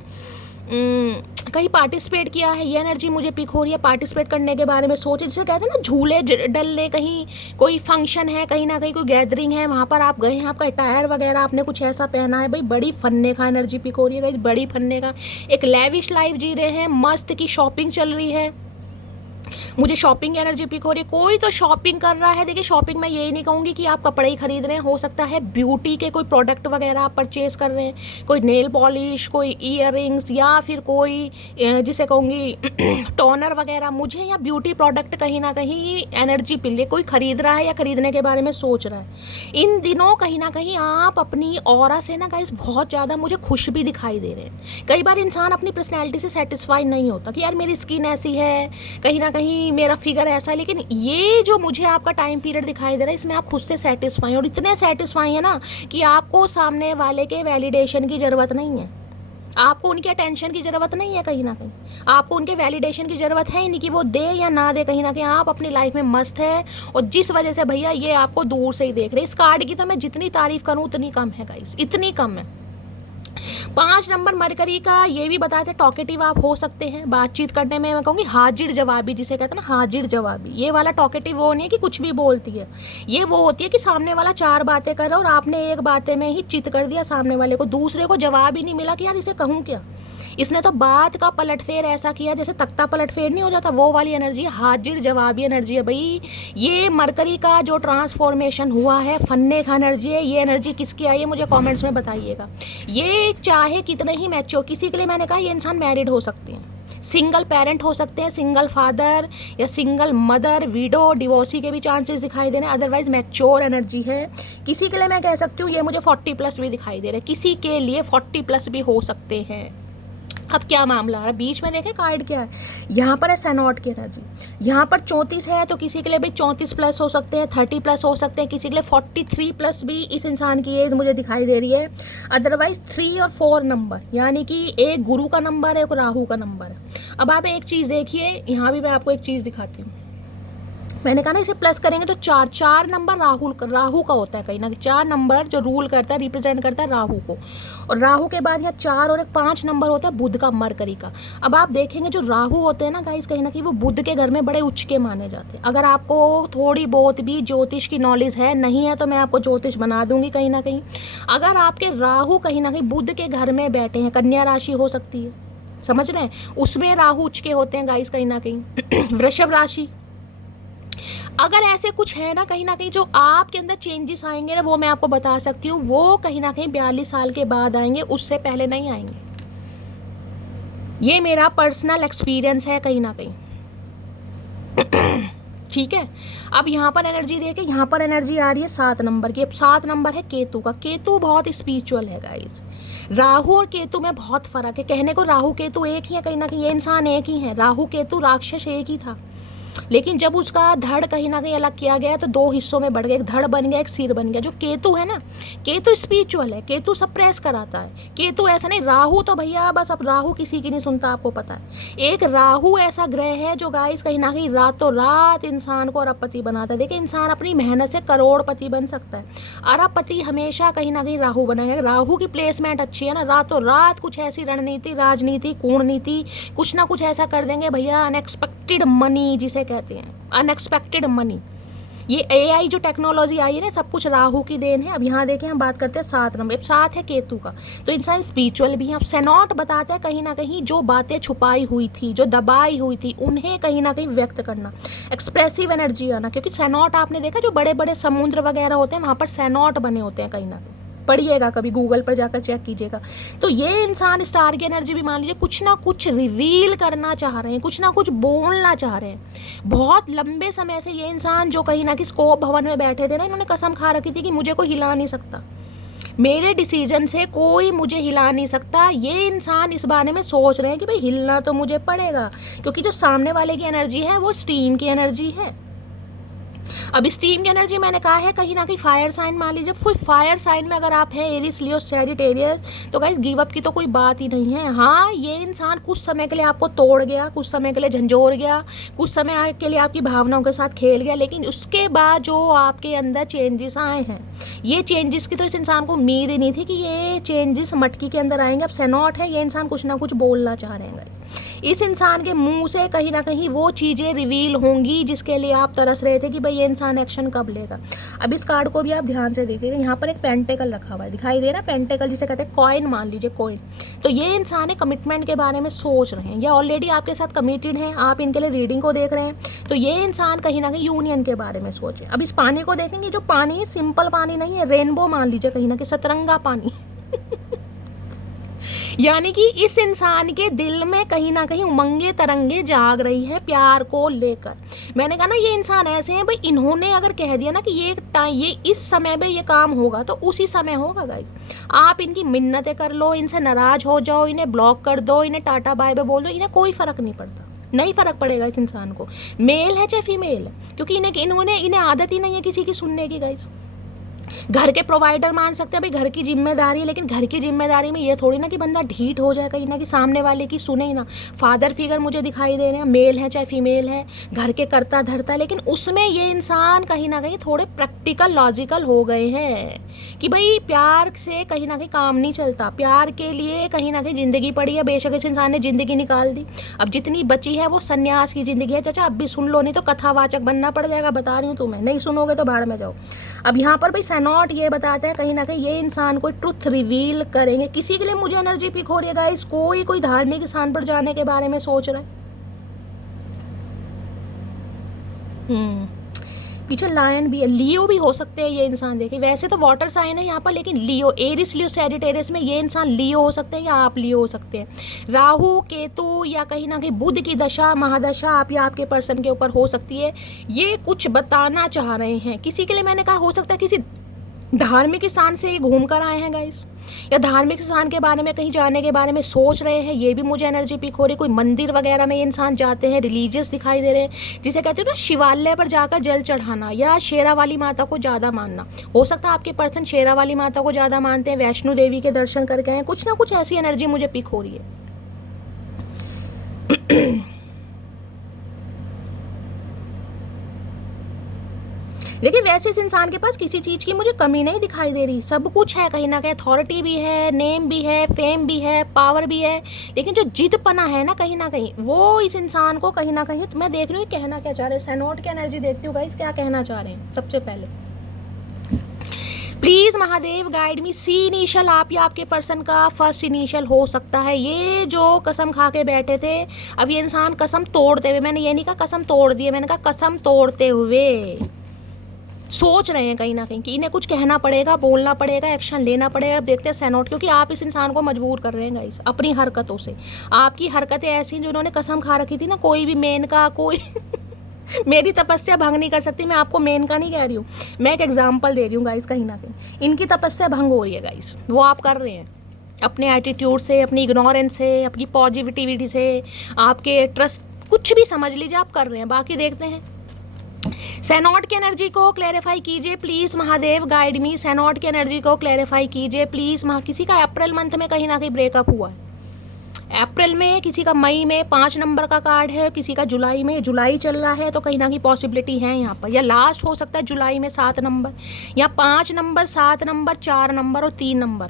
कहीं पार्टिसिपेट किया है, ये एनर्जी मुझे पिक हो रही है। पार्टिसिपेट करने के बारे में सोचे, जिसे कहते हैं ना झूले डलने, कहीं कोई फंक्शन है, कहीं ना कहीं कोई गैदरिंग है, वहाँ पर आप गए हैं, आपका अटायर वगैरह आपने कुछ ऐसा पहना है, भाई बड़ी फन्ने का एनर्जी पिक हो रही है, बड़ी फन्ने का। एक लेविश लाइफ जी रहे हैं, मस्त की शॉपिंग चल रही है, मुझे शॉपिंग एनर्जी पिक हो रही है। कोई तो शॉपिंग कर रहा है। देखिए शॉपिंग मैं यही नहीं कहूँगी कि आप कपड़े ही खरीद रहे हैं, हो सकता है ब्यूटी के कोई प्रोडक्ट वगैरह आप परचेज कर रहे हैं, कोई नेल पॉलिश, कोई ईयररिंग्स, या फिर कोई जिसे कहूँगी टोनर वगैरह। मुझे या ब्यूटी प्रोडक्ट कहीं ना कहीं एनर्जी पिल है, कोई खरीद रहा है या खरीदने के बारे में सोच रहा है। इन दिनों कहीं ना कहीं आप अपनी ऑरा से ना गाइस बहुत ज़्यादा मुझे खुश भी दिखाई दे रहे हैं। कई बार इंसान अपनी पर्सनैलिटी से सेटिस्फाई नहीं होता कि यार मेरी स्किन ऐसी है, कहीं ना कहीं मेरा फिगर ऐसा है, लेकिन ये जो मुझे आपका टाइम पीरियड दिखाई दे रहा है, इसमें आप खुद से सेटिस्फाई, और इतने सेटिस्फाई है ना कि आपको सामने वाले के वैलिडेशन की ज़रूरत नहीं है, आपको उनके अटेंशन की ज़रूरत नहीं है, कहीं ना कहीं आपको उनके वैलिडेशन की ज़रूरत है ही नहीं कि वो दे या ना दे। कहीं ना कहीं आप अपनी लाइफ में मस्त है, और जिस वजह से भैया ये आपको दूर से ही देख रहे हैं। इस कार्ड की तो मैं जितनी तारीफ करूँ उतनी कम है गाइस, इतनी कम है। 5 नंबर मरकरी का ये भी बताते, टॉकेटिव आप हो सकते हैं बातचीत करने में, मैं कहूँगी हाजिर जवाबी, जिसे कहते हैं ना हाजिर जवाबी। ये वाला टॉकेटिव वो नहीं है कि कुछ भी बोलती है, ये वो होती है कि सामने वाला 4 बातें कर रहा है और आपने एक बातें में ही चित कर दिया सामने वाले को, दूसरे को जवाब ही नहीं मिला कि यार इसे कहूँ क्या। इसने तो बात का पलटफेर ऐसा किया जैसे तख्ता पलटफेर नहीं हो जाता, वो वाली एनर्जी, हाजिर जवाबी एनर्जी है भाई। ये मरकरी का जो ट्रांसफॉर्मेशन हुआ है, फन्ने का एनर्जी है। ये एनर्जी किसकी आई है मुझे कमेंट्स में बताइएगा। ये चाहे कितने ही मैच्योर, किसी के लिए मैंने कहा ये इंसान मैरिड हो सकते हैं, सिंगल पेरेंट हो सकते हैं, सिंगल फादर या सिंगल मदर, विडो, डिवोर्सी के भी चांसेस दिखाई दे रहे हैं। अदरवाइज मैच्योर एनर्जी है। किसी के लिए मैं कह सकती हूँ ये मुझे 40+ भी दिखाई दे रहा है, किसी के लिए 40+ भी हो सकते हैं। अब क्या मामला है, बीच में देखें कार्ड क्या है, यहाँ पर है सैनॉट की एनर्जी, यहाँ पर 34 है, तो किसी के लिए भी 34+ हो सकते हैं, 30+ हो सकते हैं, किसी के लिए 43+ भी इस इंसान की एज मुझे दिखाई दे रही है। अदरवाइज 3 और 4 नंबर, यानी कि एक गुरु का नंबर है, एक राहु का नंबर है। अब आप एक चीज़ देखिए, यहाँ भी मैं आपको एक चीज़ दिखाती हूँ। मैंने कहा ना इसे प्लस करेंगे तो 4 नंबर राहु का होता है, कहीं ना कहीं 4 नंबर जो रूल करता है, रिप्रेजेंट करता है राहु को, और राहु के बाद यहाँ 4 और 5 नंबर होता है बुध का, मरकरी का। अब आप देखेंगे जो राहु होते हैं ना गाइस, कहीं ना कहीं वो बुध के घर में बड़े उच्च के माने जाते हैं। अगर आपको थोड़ी बहुत भी ज्योतिष की नॉलेज है, नहीं है तो मैं आपको ज्योतिष बना दूंगी कहीं ना कहीं। अगर आपके राहु कहीं ना कहीं बुध के घर में बैठे हैं, कन्या राशि हो सकती है, समझ रहे हैं, उसमें राहु उच्च के होते हैं गाइस कहीं ना कहीं। वृषभ राशि, अगर ऐसे कुछ है ना कहीं जो आपके अंदर चेंजेस आएंगे ना, वो मैं आपको बता सकती हूँ, वो कहीं ना कहीं 42 साल के बाद आएंगे, उससे पहले नहीं आएंगे। ये मेरा पर्सनल एक्सपीरियंस है कहीं ना कहीं। ठीक है, अब यहाँ पर एनर्जी देखे, यहाँ पर एनर्जी आ रही है 7 नंबर की। अब 7 नंबर है केतु का। केतु बहुत स्पिरिचुअल है गाइस। राहु और केतु में बहुत फर्क है। कहने को राहु केतु एक ही है, कहीं ना कहीं ये इंसान एक ही है। राहु केतु राक्षस एक ही था, लेकिन जब उसका धड़ कहीं ना कहीं अलग किया गया तो 2 हिस्सों में बढ़ गया, एक धड़ बन गया, एक सिर बन गया। जो केतु है ना, केतु स्पिरिचुअल है, केतु सप्रेस कराता है, केतु ऐसा नहीं। राहु तो भैया बस, अब राहु किसी की नहीं सुनता, आपको पता है। एक राहु ऐसा ग्रह है जो गाइस कहीं ना कहीं रातों रात इंसान को अरबपति बनाता है। देखिए इंसान अपनी मेहनत से करोड़पति बन सकता है, अरबपति हमेशा कहीं ना कहीं राहु बनाएगा। राहु की प्लेसमेंट अच्छी है ना, रातों रात कुछ ऐसी रणनीति, राजनीति, कूटनीति, कुछ ना कुछ ऐसा कर देंगे भैया। अनएक्सपेक्टेड मनी जिसे कहते हैं, अनएक्सपेक्टेड मनी, ये एआई जो टेक्नोलॉजी आई है ना, सब कुछ राहु की देन है। अब यहाँ देखें, हम बात करते हैं 7 नंबर, अब 7 है केतु का, तो इंसान स्पिरिचुअल भी है। अब सेनॉट बताता है कहीं ना कहीं जो बातें छुपाई हुई थी, जो दबाई हुई थी, उन्हें कहीं ना कहीं व्यक्त करना, एक्सप्रेसिव एनर्जी आना। क्योंकि सेनॉट आपने देखा जो बड़े बड़े समुद्र वगैरह होते हैं, वहाँ पर सेनॉट बने होते हैं, कहीं ना कहीं पढ़िएगा, कभी गूगल पर जाकर चेक कीजिएगा। तो ये इंसान स्टार की एनर्जी भी मान लीजिए कुछ ना कुछ रिवील करना चाह रहे हैं, कुछ ना कुछ बोलना चाह रहे हैं। बहुत लंबे समय से ये इंसान जो कहीं ना कहीं स्कोप भवन में बैठे थे ना, इन्होंने कसम खा रखी थी कि मुझे कोई हिला नहीं सकता, मेरे डिसीजन से कोई मुझे हिला नहीं सकता। ये इंसान इस बारे में सोच रहे हैं कि भाई हिलना तो मुझे पड़ेगा, क्योंकि जो सामने वाले की एनर्जी है वो स्टीम की एनर्जी है। अब स्टीम की एनर्जी मैंने कहा है कहीं ना कहीं फायर साइन, मान लीजिए फुल फायर साइन में अगर आप हैं, एरिस, लियो, सैजिटेरियस, तो गाइस गिव अप की तो कोई बात ही नहीं है। हाँ, ये इंसान कुछ समय के लिए आपको तोड़ गया, कुछ समय के लिए झंझोर गया, कुछ समय के लिए आपकी भावनाओं के साथ खेल गया, लेकिन उसके बाद जो आपके अंदर चेंजेस आए हैं, ये चेंजेस की तो इस इंसान को उम्मीद ही नहीं थी कि ये चेंजेस मटकी के अंदर आएंगे। अब सेनॉट है, ये इंसान कुछ ना कुछ बोलना चाह रहे हैं। इस इंसान के मुंह से कहीं ना कहीं वो चीज़ें रिवील होंगी जिसके लिए आप तरस रहे थे कि भाई ये इंसान एक्शन कब लेगा। अब इस कार्ड को भी आप ध्यान से देखिएगा, यहाँ पर एक पेंटेकल रखा हुआ है, दिखाई दे रहा है पेंटेकल, जिसे कहते हैं कॉइन, मान लीजिए कॉइन। तो ये इंसान है कमिटमेंट के बारे में सोच रहे हैं, या ऑलरेडी आपके साथ कमिटेड हैं, आप इनके लिए रीडिंग को देख रहे हैं, तो ये इंसान कहीं ना कहीं यूनियन के बारे में सोचे। अब इस पानी को देखेंगे, जो पानी है सिंपल पानी नहीं है, रेनबो मान लीजिए, कहीं ना कहीं सतरंगा पानी यानी कि इस इंसान के दिल में कहीं ना कहीं उमंगे तरंगे जाग रही हैं प्यार को लेकर। मैंने कहा ना, ये इंसान ऐसे हैं भाई, इन्होंने अगर कह दिया ना कि ये इस समय पे ये काम होगा, तो उसी समय होगा गाइस। आप इनकी मिन्नतें कर लो, इनसे नाराज हो जाओ, इन्हें ब्लॉक कर दो, इन्हें टाटा बाय बाय बोल दो, इन्हें कोई फर्क नहीं पड़ता, नहीं फर्क पड़ेगा इस इंसान को, मेल है चाहे फीमेल है, क्योंकि इन्हें आदत ही नहीं है किसी की सुनने की गाइस। घर के प्रोवाइडर मान सकते हैं भाई, घर की जिम्मेदारी है, लेकिन घर की जिम्मेदारी में ये थोड़ी ना कि बंदा ढीठ हो जाए कहीं ना कि सामने वाले की सुने ही ना। फादर फिगर मुझे दिखाई दे रहे हैं, मेल है चाहे फीमेल है, घर के करता धरता, लेकिन उसमें ये इंसान कहीं ना कहीं थोड़े प्रैक्टिकल लॉजिकल हो गए हैं कि भाई प्यार से कहीं ना कहीं काम नहीं चलता, प्यार के लिए कहीं ना कहीं ज़िंदगी पड़ी है। बेशक इस इंसान ने ज़िंदगी निकाल दी, अब जितनी बची है वो सन्यास की ज़िंदगी है। चाचा अब भी सुन लो, नहीं तो कथावाचक बनना पड़ जाएगा, बता रही हूँ तुम्हें, नहीं सुनोगे तो भाड़ में जाओ। अब यहाँ पर भाई सेनॉट ये बताता है कहीं ना कहीं ये इंसान कोई ट्रुथ रिवील करेंगे। किसी के लिए मुझे एनर्जी पिक हो रही है गाइस, कोई धार्मिक स्थान पर जाने के बारे में सोच रहा है। पीछे लायन भी है, लियो भी हो सकते हैं ये इंसान। देखिए वैसे तो वाटर साइन है यहाँ पर, लेकिन लियो, एरिस, लियो, सैजिटेरियस में ये इंसान लियो हो सकते हैं, या आप लियो हो सकते हैं। राहु, केतु, या कहीं ना कहीं बुध की दशा महादशा आप या आपके पर्सन के ऊपर हो सकती है। ये कुछ बताना चाह रहे हैं किसी के लिए। मैंने कहा हो सकता है किसी धार्मिक स्थान से घूम कर आए हैं गाइस, या धार्मिक स्थान के बारे में कहीं जाने के बारे में सोच रहे हैं, ये भी मुझे एनर्जी पिक हो रही। कोई मंदिर वगैरह में ये इंसान जाते हैं, रिलीजियस दिखाई दे रहे हैं, जिसे कहते हैं ना शिवालय पर जाकर जल चढ़ाना, या शेरा वाली माता को ज़्यादा मानना। हो सकता है आपके पर्सन शेरा वाली माता को ज़्यादा मानते हैं, वैष्णो देवी के दर्शन करके आए, कुछ ना कुछ ऐसी एनर्जी मुझे पिक हो रही है। लेकिन वैसे इस इंसान के पास किसी चीज़ की मुझे कमी नहीं दिखाई दे रही, सब कुछ है कहीं ना कहीं, अथॉरिटी भी है, नेम भी है, फेम भी है, पावर भी है, लेकिन जो जिदपना है ना कहीं ना कहीं, वो इस इंसान को कहीं ना कहीं, तो मैं देख रही हूँ कहना क्या चाह रहे हैं। सेनॉट की एनर्जी देखती हूँ गाइस, क्या कहना चाह रहे हैं। सबसे पहले please Mahadev guide me, see initial आप या आपके पर्सन का फर्स्ट इनिशियल हो सकता है। ये जो कसम खा के बैठे थे, अब ये इंसान कसम तोड़ते हुए, मैंने ये नहीं कहा कसम तोड़ दिए, मैंने कहा कसम तोड़ते हुए सोच रहे हैं कहीं ना कहीं कि इन्हें कुछ कहना पड़ेगा, बोलना पड़ेगा, एक्शन लेना पड़ेगा। अब देखते हैं सेनॉट, क्योंकि आप इस इंसान को मजबूर कर रहे हैं गाइस अपनी हरकतों से। आपकी हरकतें ऐसी हैं जो उन्होंने कसम खा रखी थी ना, कोई भी मेन का कोई मेरी तपस्या भंग नहीं कर सकती। मैं आपको मेन का नहीं कह रही हूँ, मैं एक एग्जाम्पल दे रही हूँ गाइस। कहीं ना कहीं इनकी तपस्या भंग हो रही है गाइस, वो आप कर रहे हैं अपने एटीट्यूड से, अपनी इग्नोरेंस से, अपनी पॉजिटिविटी से, आपके ट्रस्ट, कुछ भी समझ लीजिए आप कर रहे हैं। बाकी देखते हैं सेनॉट की एनर्जी को क्लैरिफाई कीजिए प्लीज़ महादेव गाइड मी। सेनॉट की एनर्जी को क्लैरिफाई कीजिए प्लीज़। किसी का अप्रैल मंथ में कहीं ना कहीं ब्रेकअप हुआ है, अप्रैल में, किसी का मई में 5 नंबर का कार्ड है, किसी का जुलाई में, जुलाई चल रहा है तो कहीं ना कहीं पॉसिबिलिटी है यहाँ पर, या लास्ट हो सकता है जुलाई में 7 नंबर, या 5 नंबर, 7 नंबर, 4 नंबर और 3 नंबर।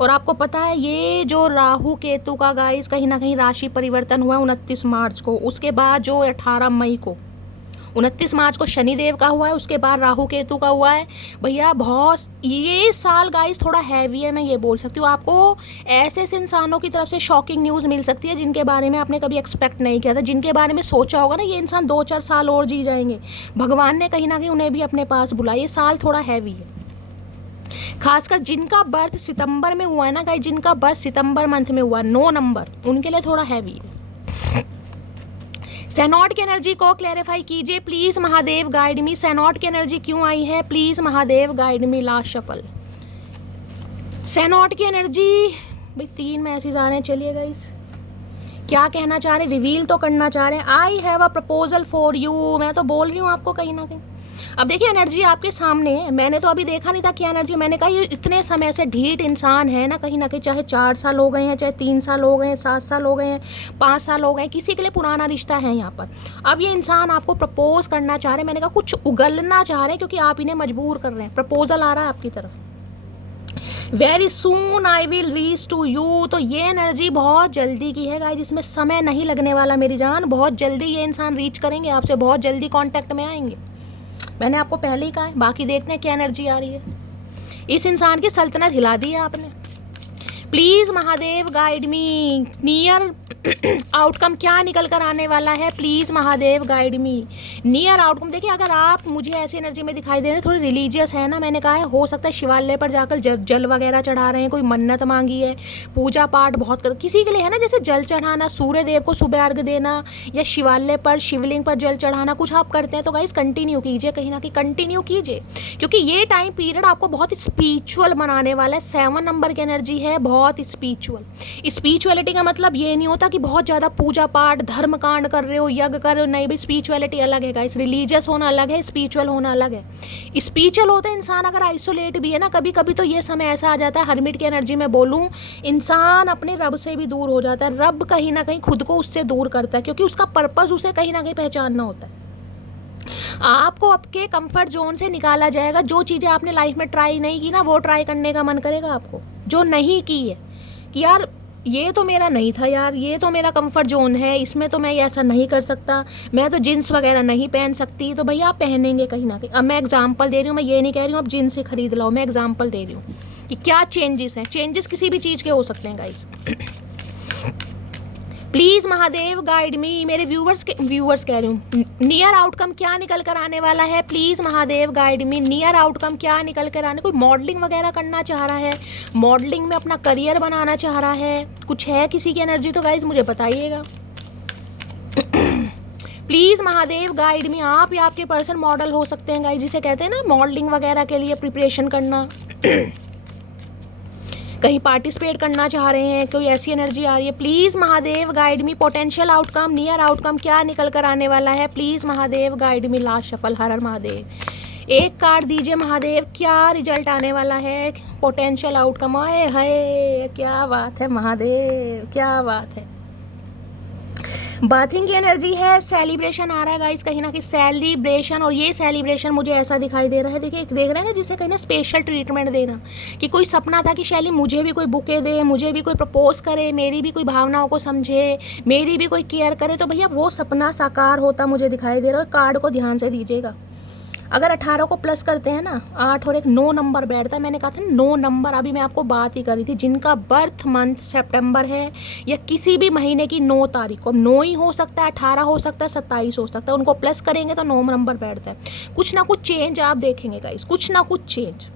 और आपको पता है ये जो राहु केतु का गाइस कहीं ना कहीं राशि परिवर्तन हुआ है 29 मार्च को, उसके बाद जो 18 मई को, 29 मार्च को शनिदेव का हुआ है, उसके बाद राहु केतु का हुआ है। भैया बहुत ये साल गाइस थोड़ा हैवी है, मैं ये बोल सकती हूँ। आपको ऐसे ऐसे इंसानों की तरफ से शॉकिंग न्यूज़ मिल सकती है जिनके बारे में आपने कभी एक्सपेक्ट नहीं किया था, जिनके बारे में सोचा होगा ना ये इंसान 2-4 साल और जी जाएंगे, भगवान ने कहीं ना कहीं उन्हें भी अपने पास बुलाया। ये साल थोड़ा हैवी है, खासकर जिनका बर्थ सितंबर में हुआ है ना गाइस, जिनका बर्थ सितंबर मंथ में हुआ 9 नंबर, उनके लिए थोड़ा हैवी है। सैनॉट की एनर्जी को क्लैरिफाई कीजिए प्लीज महादेव, गाइड मी। सैनॉट की एनर्जी क्यों आई है, please Mahadev guide me. Last shuffle सैनॉट की एनर्जी भाई 3 मैसेज आ रहे हैं। चलिए गाइस क्या कहना चाह रहे, रिवील तो करना चाह रहे हैं। I have a proposal for you, मैं तो बोल रही हूँ आपको कहीं ना कहीं। अब देखिए एनर्जी आपके सामने है, मैंने तो अभी देखा नहीं था क्या एनर्जी, मैंने कहा ये इतने समय से ढीठ इंसान है ना कहीं ना कहीं, चाहे 4 साल हो गए हैं, चाहे 3 साल हो गए हैं, 7 साल हो गए हैं, 5 साल हो गए हैं, किसी के लिए पुराना रिश्ता है यहाँ पर। अब ये इंसान आपको प्रपोज करना चाह रहे हैं, मैंने कहा कुछ उगलना चाह रहे हैं क्योंकि आप इन्हें मजबूर कर रहे हैं। प्रपोजल आ रहा है आपकी तरफ, very soon I will reach to you. तो ये एनर्जी बहुत जल्दी की है गाइस, जिसमें समय नहीं लगने वाला मेरी जान, बहुत जल्दी ये इंसान रीच करेंगे आपसे, बहुत जल्दी कांटेक्ट में आएंगे। मैंने आपको पहले ही कहा है, बाकी देखते हैं क्या एनर्जी आ रही है। इस इंसान की सल्तनत हिला दी है आपने। Please Mahadev guide me, near outcome क्या निकल कर आने वाला है, please Mahadev guide me. Near outcome देखिए, अगर आप मुझे ऐसी एनर्जी में दिखाई दे रहे हैं, थोड़ी रिलीजियस है ना, मैंने कहा है हो सकता है शिवालय पर जाकर जल वगैरह चढ़ा रहे हैं, कोई मन्नत मांगी है, पूजा पाठ बहुत कर, किसी के लिए है ना जैसे जल चढ़ाना, सूर्य देव को सुबह अर्घ देना, या शिवालय पर शिवलिंग पर जल चढ़ाना, कुछ आप करते हैं तो गाइस कंटिन्यू कीजिए, कहीं ना कहीं कंटिन्यू कीजिए, क्योंकि ये टाइम पीरियड आपको बहुत स्पिरिचुअल बनाने वाला है। 7 नंबर की एनर्जी है, बहुत स्पिरिचुअल। स्पिरिचुअलिटी का मतलब ये नहीं होता कि बहुत ज़्यादा पूजा पाठ धर्म कांड कर रहे हो, यज्ञ कर रहे हो, नहीं भाई, स्पिरिचुअलिटी अलग है गाइस। रिलीजियस होना अलग है, स्पिरिचुअल होना अलग है। स्पिरिचुअल होता है इंसान अगर आइसोलेट भी है ना, कभी कभी तो ये समय ऐसा आ जाता है, हर्मिट की एनर्जी में बोलूँ, इंसान अपने रब से भी दूर हो जाता है। रब कहीं ना कहीं खुद को उससे दूर करता है, क्योंकि उसका पर्पस उसे कहीं ना कहीं पहचानना होता है। आपको आपके कंफर्ट जोन से निकाला जाएगा, जो चीज़ें आपने लाइफ में ट्राई नहीं की ना, वो ट्राई करने का मन करेगा आपको, जो नहीं की है कि यार ये तो मेरा नहीं था, यार ये तो मेरा कंफर्ट जोन है, इसमें तो मैं ऐसा नहीं कर सकता, मैं तो जीन्स वगैरह नहीं पहन सकती, तो भैया आप पहनेंगे कहीं ना कहीं। अब मैं एग्जांपल दे रही हूँ, मैं ये नहीं कह रही हूँ अब जीन्स ही खरीद लाओ, मैं एग्जांपल दे रही हूँ कि क्या चेंजेस हैं। चेंजेस किसी भी चीज़ के हो सकते हैं गाइस। प्लीज़ महादेव गाइड मी, मेरे व्यूवर्स कह रही हूँ, नियर आउटकम क्या निकल कर आने वाला है, please Mahadev guide me. Near outcome क्या निकल कर आने, कोई मॉडलिंग वगैरह करना चाह रहा है, मॉडलिंग में अपना करियर बनाना चाह रहा है, कुछ है किसी की एनर्जी तो गाइज मुझे बताइएगा। प्लीज़ महादेव गाइड मी, आप या आपके पर्सन मॉडल हो सकते हैं गाइज, जिसे कहते हैं ना मॉडलिंग वगैरह के लिए प्रिपरेशन करना, कहीं पार्टिसिपेट करना चाह रहे हैं, कोई ऐसी एनर्जी आ रही है। Please Mahadev guide me, potential outcome, near outcome क्या निकल कर आने वाला है, please Mahadev guide me. Last shuffle, हर हर महादेव। एक कार्ड दीजिए महादेव, क्या रिजल्ट आने वाला है, पोटेंशियल आउटकम। आए हाय क्या बात है महादेव, क्या बात है। बाथिंग की एनर्जी है, सेलिब्रेशन आ रहा है गाइस, कहीं ना कहीं सेलिब्रेशन, और ये सेलिब्रेशन मुझे ऐसा दिखाई दे रहा है, देखिए देख रहे हैं ना, जिसे कहीं ना स्पेशल ट्रीटमेंट देना, कि कोई सपना था कि शैली मुझे भी कोई बुके दे, मुझे भी कोई प्रपोज करे, मेरी भी कोई भावनाओं को समझे, मेरी भी कोई केयर करे, तो भैया वो सपना साकार होता मुझे दिखाई दे रहा है। कार्ड को ध्यान से दीजिएगा, अगर 18 को प्लस करते हैं ना, 8 और 1 9 नंबर बैठता है। मैंने कहा था 9 नंबर, अभी मैं आपको बात ही कर रही थी, जिनका बर्थ मंथ सितंबर है या किसी भी महीने की 9 तारीख को, 9 ही हो सकता है, 18 हो सकता है, 27 हो सकता है, उनको प्लस करेंगे तो 9 नंबर बैठता है। कुछ ना कुछ चेंज आप देखेंगे गाइस, कुछ ना कुछ चेंज।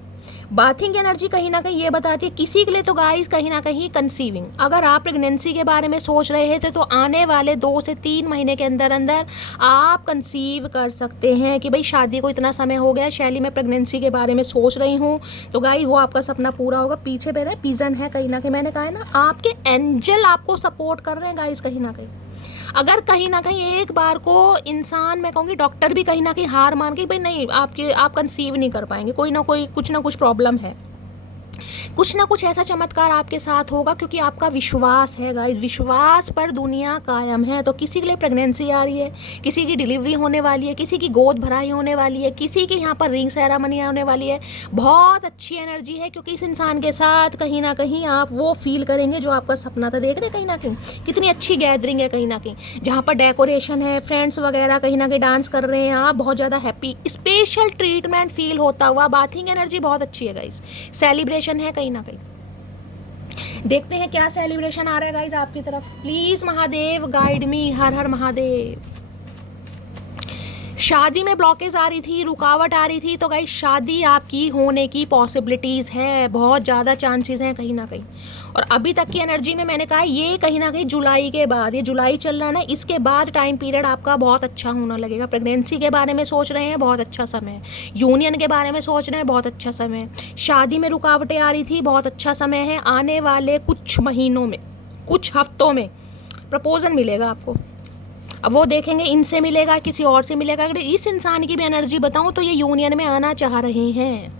बाथिंग एनर्जी कहीं ना कहीं ये बताती है किसी के लिए तो गाइस कहीं ना कहीं कंसीविंग, अगर आप प्रेगनेंसी के बारे में सोच रहे थे तो आने वाले 2 से 3 महीने के अंदर अंदर आप कंसीव कर सकते हैं कि भाई शादी को इतना समय हो गया, शैली मैं प्रेगनेंसी के बारे में सोच रही हूँ, तो गाइस वो आपका सपना पूरा होगा। पीछे मेरा पिजन है, कहीं ना कहीं मैंने कहा है ना, आपके एंजल आपको सपोर्ट कर रहे हैं गाइस कहीं ना कहीं। अगर कहीं ना कहीं एक बार को इंसान, मैं कहूँगी डॉक्टर भी कहीं ना कहीं हार मान के भाई नहीं आप कंसीव नहीं कर पाएंगे, कोई ना कोई कुछ ना कुछ प्रॉब्लम है, कुछ ना कुछ ऐसा चमत्कार आपके साथ होगा, क्योंकि आपका विश्वास है गाइस, विश्वास पर दुनिया कायम है। तो किसी के लिए प्रेगनेंसी आ रही है, किसी की डिलीवरी होने वाली है, किसी की गोद भराई होने वाली है, किसी के यहाँ पर रिंग सेरेमनी होने वाली है, बहुत अच्छी एनर्जी है, क्योंकि इस इंसान के साथ कहीं ना कहीं आप वो फील करेंगे जो आपका सपना था। देख रहे हैं कहीं ना कहीं कितनी अच्छी गैदरिंग है, कहीं ना कहीं जहाँ पर डेकोरेशन है, फ्रेंड्स वगैरह कहीं ना कहीं डांस कर रहे हैं, आप बहुत ज़्यादा हैप्पी, स्पेशल ट्रीटमेंट फील होता हुआ। बाथिंग एनर्जी बहुत अच्छी है गाइस, सेलिब्रेशन है कहीं ना कहीं। देखते हैं क्या सेलिब्रेशन आ रहा है गाइस आपकी तरफ। प्लीज महादेव गाइड मी, हर हर महादेव। शादी में ब्लॉकेज आ रही थी, रुकावट आ रही थी, तो गाइस शादी आपकी होने की पॉसिबिलिटीज़ है, बहुत ज़्यादा चांसेस हैं कहीं ना कहीं। और अभी तक की एनर्जी में मैंने कहा ये कहीं ना कहीं जुलाई के बाद, ये जुलाई चल रहा है ना, इसके बाद टाइम पीरियड आपका बहुत अच्छा होने लगेगा। प्रेगनेंसी के बारे में सोच रहे हैं, बहुत अच्छा समय है। यूनियन के बारे में सोच रहे हैं, बहुत अच्छा समय है। शादी में रुकावटें आ रही थी, बहुत अच्छा समय है। आने वाले कुछ महीनों में, कुछ हफ्तों में प्रपोजल मिलेगा आपको। अब वो देखेंगे इनसे मिलेगा, किसी और से मिलेगा। अगर इस इंसान की भी एनर्जी बताऊं तो ये यूनियन में आना चाह रहे हैं।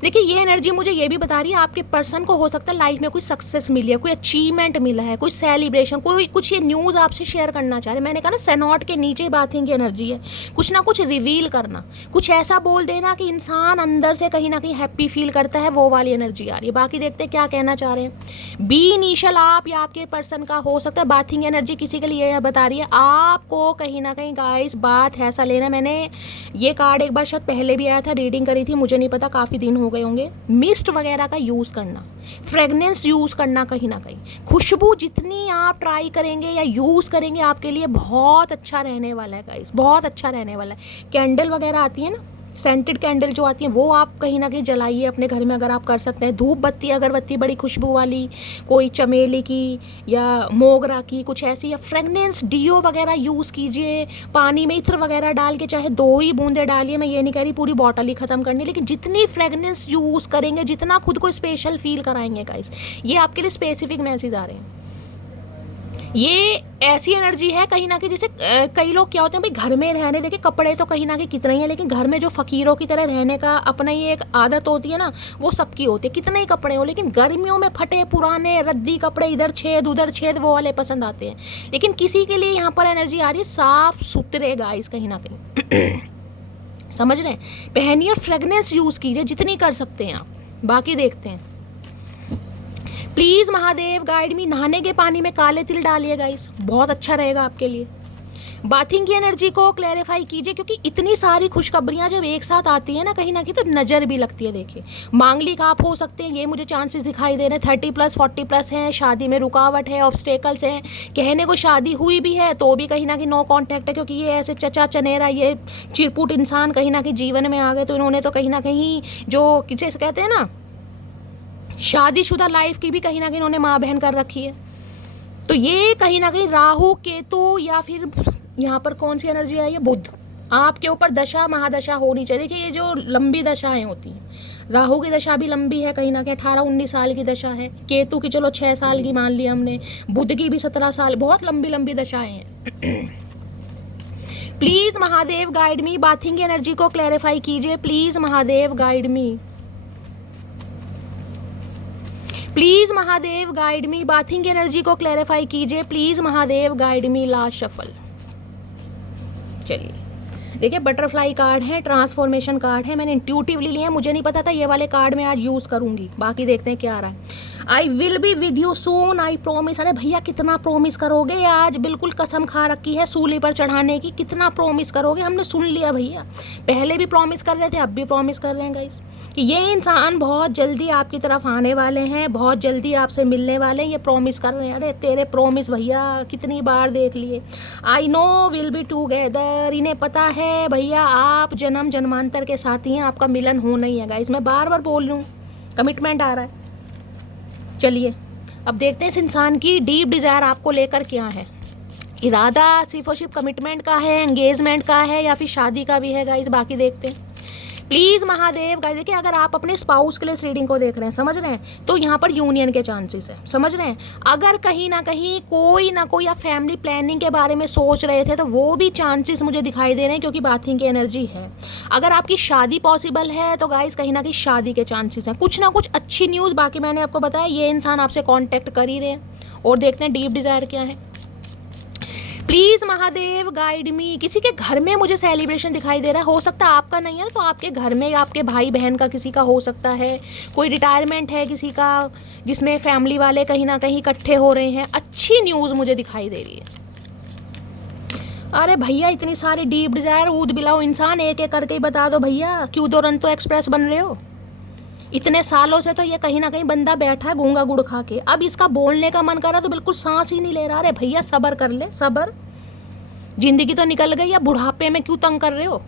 देखिए ये एनर्जी मुझे ये भी बता रही है आपके पर्सन को हो सकता है लाइफ में कोई सक्सेस मिली है, कोई अचीवमेंट मिला है, कोई सेलिब्रेशन, कोई कुछ ये न्यूज़ आपसे शेयर करना चाह रहे हैं। मैंने कहा ना सेनॉट के नीचे बाथिंग की एनर्जी है, कुछ ना कुछ रिवील करना, कुछ ऐसा बोल देना कि इंसान अंदर से कहीं ना कहीं हैप्पी फील करता है, वो वाली एनर्जी आ रही है। बाकी देखते हैं क्या कहना चाह रहे हैं। बी इनिशियल आप या आपके पर्सन का हो सकता है। बाथिंग एनर्जी किसी के लिए बता रही है आपको कहीं ना कहीं गाइस बात ऐसा लेना। मैंने ये कार्ड एक बार शायद पहले भी आया था, रीडिंग करी थी, मुझे नहीं पता, काफ़ी दिन हो गए होंगे। मिस्ट वगैरह का यूज़ करना, फ्रेगनेंस यूज़ करना, कहीं ना कहीं खुशबू जितनी आप ट्राई करेंगे या यूज़ करेंगे आपके लिए बहुत अच्छा रहने वाला है गाइस, बहुत अच्छा रहने वाला है। कैंडल वगैरह आती है ना, सेंटेड कैंडल जो आती हैं, वो आप कहीं ना कहीं जलाइए अपने घर में अगर आप कर सकते हैं। धूप बत्ती, अगरबत्ती बड़ी खुशबू वाली, कोई चमेली की या मोगरा की, कुछ ऐसी, या फ्रेगनेंस डीओ वगैरह यूज़ कीजिए। पानी में इत्र वगैरह डाल के चाहे 2 ही बूंदे डालिए, मैं ये नहीं कह रही पूरी बॉटल ही ख़त्म करनी, लेकिन जितनी फ्रेगनेंस यूज़ करेंगे, जितना खुद को स्पेशल फील कराएंगे गाइस, ये आपके लिए स्पेसिफिक मैसेज आ रहे हैं। ये ऐसी एनर्जी है कहीं ना कहीं, जैसे कई लोग क्या होते हैं भाई घर में रहने, देखिए कपड़े तो कहीं ना कहीं कितने ही है, लेकिन घर में जो फ़कीरों की तरह रहने का अपना ये एक आदत होती है ना, वो सबकी होती है। कितने ही कपड़े हो, लेकिन गर्मियों में फटे पुराने रद्दी कपड़े, इधर छेद उधर छेद, वो वाले पसंद आते हैं। लेकिन किसी के लिए यहाँ पर एनर्जी आ रही है साफ सुथरे गाइस, कहीं ना कहीं समझ रहे हैं। पहनिए और फ्रेगनेंस यूज़ कीजिए जितनी कर सकते हैं आप। बाकी देखते हैं। प्लीज़ महादेव गाइड मी। नहाने के पानी में काले तिल डालिए गाइस, बहुत अच्छा रहेगा आपके लिए। बाथिंग की एनर्जी को क्लैरिफाई कीजिए, क्योंकि इतनी सारी खुशखबरियां जब एक साथ आती है ना, कहीं ना कहीं तो नज़र भी लगती है। देखिए मांगलिक आप हो सकते हैं, ये मुझे चांसेस दिखाई दे रहे हैं। 30+ 40+ हैं, शादी में रुकावट है, ऑब्स्टेकल्स हैं, कहने को शादी हुई भी है तो भी कहीं ना कहीं नो कॉन्टैक्ट है, क्योंकि ये ऐसे चचा चनेरा, ये चिरपुट इंसान कहीं ना कहीं जीवन में आ गए, तो इन्होंने तो कहीं ना कहीं जो जैसे कहते हैं ना शादीशुदा लाइफ की भी कहीं ना कहीं इन्होंने माँ बहन कर रखी है। तो ये कहीं ना कहीं राहु केतु या फिर यहाँ पर कौन सी एनर्जी आई है, बुध, आपके ऊपर दशा महादशा होनी चाहिए। देखिए ये जो लंबी दशाएं होती हैं, राहु की दशा भी लंबी है, कहीं ना कहीं 18-19 साल की दशा है। केतु की चलो 6 साल की मान ली हमने, बुध की भी 17 साल, बहुत लंबी लंबी दशाएं हैं। Please Mahadev guide me. Bathing की एनर्जी को क्लैरिफाई कीजिए please Mahadev guide me. Please Mahadev guide me. Bathing की एनर्जी को क्लैरिफाई कीजिए please Mahadev guide me. Last shuffle. चलिए देखिए बटरफ्लाई कार्ड है, ट्रांसफॉर्मेशन कार्ड है, मैंने इंट्यूटिवली लिया, मुझे नहीं पता था ये वाले कार्ड मैं आज यूज़ करूँगी। बाकी देखते हैं क्या आ रहा है। I will be with you soon, I promise. अरे भैया कितना प्रॉमिस करोगे, आज बिल्कुल कसम खा रखी है सूली पर चढ़ाने की। कितना प्रॉमिस करोगे, हमने सुन लिया भैया, पहले भी प्रॉमिस कर रहे थे, अब भी प्रॉमिस कर रहे हैं गाइस कि ये इंसान बहुत जल्दी आपकी तरफ आने वाले हैं, बहुत जल्दी आपसे मिलने वाले हैं, ये प्रॉमिस कर रहे हैं। अरे तेरे प्रॉमिस भैया कितनी बार देख लिए। I know will be together, इन्हें पता है भैया आप जन्म जन्मांतर के साथी हैं, आपका मिलन होना ही है गाइस। मैं बार बार बोल रही हूँ, कमिटमेंट आ रहा है। चलिए अब देखते हैं इस इंसान की डीप डिज़ायर आपको लेकर क्या है। इरादा सिर्फ और सिर्फ कमिटमेंट का है, एंगेजमेंट का है, या फिर शादी का भी है गाइस। बाकी देखते हैं। प्लीज़ महादेव गाइस, देखिए अगर आप अपने स्पाउस के लिए इस रीडिंग को देख रहे हैं, समझ रहे हैं, तो यहाँ पर यूनियन के चांसेस है, समझ रहे हैं। अगर कहीं ना कहीं कोई ना कोई आप फैमिली प्लानिंग के बारे में सोच रहे थे तो वो भी चांसेस मुझे दिखाई दे रहे हैं, क्योंकि बाथिंग की एनर्जी है। अगर आपकी शादी पॉसिबल है तो गाइस कहीं ना कहीं शादी के चांसेस हैं, कुछ ना कुछ अच्छी न्यूज़। बाकी मैंने आपको बताया ये इंसान आपसे कॉन्टेक्ट कर ही रहे हैं। और देखते हैं डीप डिज़ायर क्या है। प्लीज़ महादेव गाइड मी। किसी के घर में मुझे सेलिब्रेशन दिखाई दे रहा है, हो सकता है आपका नहीं है तो आपके घर में, आपके भाई बहन का किसी का हो सकता है। कोई रिटायरमेंट है किसी का, जिसमें फैमिली वाले कहीं ना कहीं इकट्ठे हो रहे हैं। अच्छी न्यूज़ मुझे दिखाई दे रही है। अरे भैया इतनी सारी डीप डिज़ायर ऊद बिलाओ इंसान, एक एक करके ही बता दो भैया, क्यों दुरंतो एक्सप्रेस बन रहे हो। इतने सालों से तो ये कहीं ना कहीं बंदा बैठा है गूंगा गुड़ खा के, अब इसका बोलने का मन कर रहा तो बिल्कुल सांस ही नहीं ले रहा। अरे भैया सब्र कर ले, सब्र, जिंदगी तो निकल गई, अब बुढ़ापे में क्यों तंग कर रहे हो।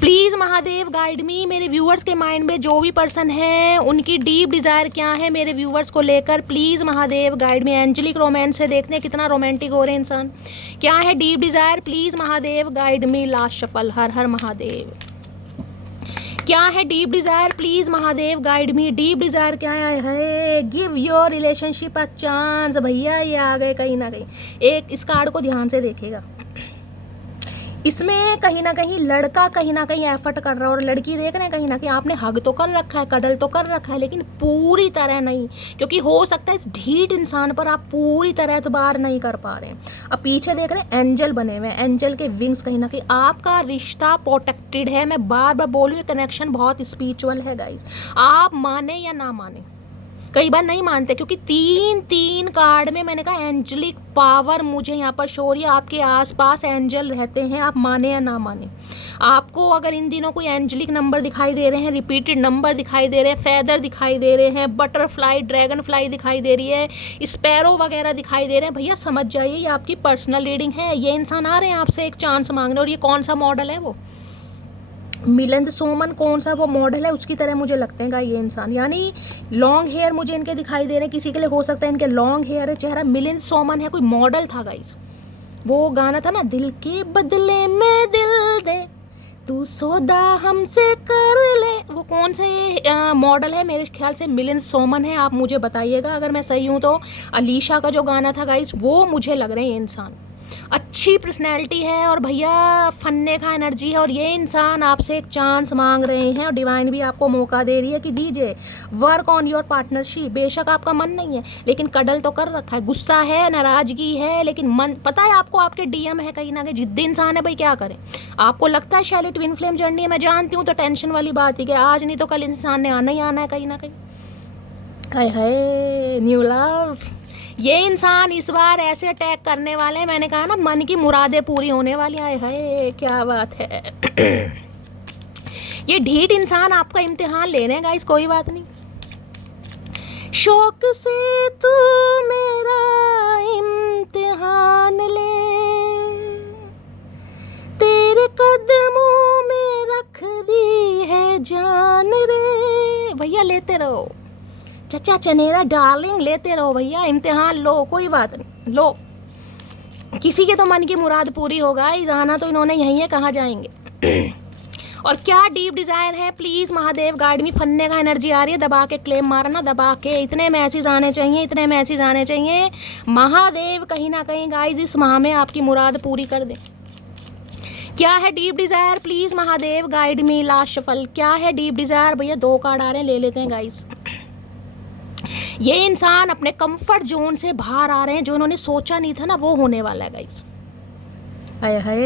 प्लीज़ महादेव गाइड मी। मेरे व्यूअर्स के माइंड में जो भी पर्सन है उनकी डीप डिज़ायर क्या है मेरे व्यूअर्स को लेकर, please Mahadev guide me. Angelic romance से देखते हैं कितना रोमांटिक हो रहे हैं इंसान, क्या है deep desire, please Mahadev guide me. Last shuffle, हर हर महादेव। क्या है deep desire, please Mahadev guide me. Deep desire क्या है, give your relationship a chance. भैया ये आ गए कहीं ना कहीं। एक इस कार्ड को ध्यान से देखेगा, इसमें कहीं ना कहीं लड़का कहीं ना कहीं एफर्ट कर रहा है, और लड़की देख रहे हैं कहीं ना कहीं आपने हग तो कर रखा है, कडल तो कर रखा है, लेकिन पूरी तरह नहीं, क्योंकि हो सकता है इस ढीठ इंसान पर आप पूरी तरह एतबार नहीं कर पा रहे हैं। अब पीछे देख रहे हैं एंजल बने हुए हैं, एंजल के विंग्स, कहीं ना कहीं आपका रिश्ता प्रोटेक्टेड है। मैं बार बार बोल रही हूँ, कनेक्शन बहुत स्पिरिचुअल है गाइस, आप माने या ना माने, कई बार नहीं मानते, क्योंकि तीन कार्ड में मैंने कहा एंजलिक पावर मुझे यहाँ पर शो हो रही है। आपके आसपास एंजल रहते हैं, आप माने या ना माने। आपको अगर इन दिनों कोई एंजलिक नंबर दिखाई दे रहे हैं, रिपीटेड नंबर दिखाई दे रहे हैं, फेदर दिखाई दे रहे हैं, बटरफ्लाई, ड्रैगन फ्लाई दिखाई दे रही है, स्पैरो वगैरह दिखाई दे रहे हैं, भैया समझ जाइए ये आपकी पर्सनल रीडिंग है। ये इंसान आ रहे हैं आपसे एक चांस मांगने, और ये कौन सा मॉडल है, वो मिलिंद सोमन कौन सा वो मॉडल है उसकी तरह मुझे लगते हैं ये इंसान। यानी लॉन्ग हेयर मुझे इनके दिखाई दे रहे हैं, किसी के लिए हो सकता है इनके लॉन्ग हेयर है, चेहरा मिलिंद सोमन है, कोई मॉडल था गाइस। वो गाना था ना, दिल के बदले में दिल दे, तू सौदा हमसे कर ले, वो कौन सा ये मॉडल है, मेरे ख्याल से मिलिंद सोमन है। आप मुझे बताइएगा अगर मैं सही हूँ तो। अलीशा का जो गाना था गाइस, वो मुझे लग रहे हैं ये इंसान। अच्छी पर्सनैलिटी है और भैया फन्ने का एनर्जी है, और ये इंसान आपसे एक चांस मांग रहे हैं, और डिवाइन भी आपको मौका दे रही है कि दीजिए, वर्क ऑन योर पार्टनरशिप। बेशक आपका मन नहीं है, लेकिन कडल तो कर रखा है, गुस्सा है, नाराजगी है, लेकिन मन पता है आपको, आपके डीएम है कहीं ना कहीं, जिद्दी इंसान है भाई, क्या करें। आपको लगता है शैली ट्विन फ्लेम जर्नी है, मैं जानती हूँ, तो टेंशन वाली बात ही कि आज नहीं तो कल इंसान ने आना ही आना है कहीं ना कहीं। हाय हाय न्यू लव, ये इंसान इस बार ऐसे अटैक करने वाले हैं, मैंने कहा ना मन की मुरादें पूरी होने वाली है। क्या बात है। ये ढीठ इंसान आपका इम्तिहान ले रहे हैं गाइस, कोई बात नहीं। शौक से तू मेरा इम्तिहान ले, तेरे कदमों में रख दी है जान रे। भैया लेते रहो, चचा चनेरा डार्लिंग, लेते रहो भैया, इम्तिहान लो, कोई बात नहीं, लो। किसी के तो मन की मुराद पूरी होगा, जाना तो इन्होंने यहीं है, कहाँ जाएंगे। और क्या डीप डिज़ायर है, प्लीज़ महादेव गाइड मी। फन्ने का एनर्जी आ रही है, दबा के क्लेम मारना, दबा के। इतने मैसेज आने चाहिए, इतने मैसेज आने चाहिए। महादेव कहीं ना कहीं गाइज इस माह में आपकी मुराद पूरी कर दें। क्या है deep desire, please Mahadev guide me. Last shuffle, क्या है डीप डिज़ायर, भैया 2 कार्ड आ रहे हैं, ले लेते हैं गाइज। ये इंसान अपने कंफर्ट जोन से बाहर आ रहे हैं, जो इन्होंने सोचा नहीं था ना वो होने वाला है guys. Hi hi,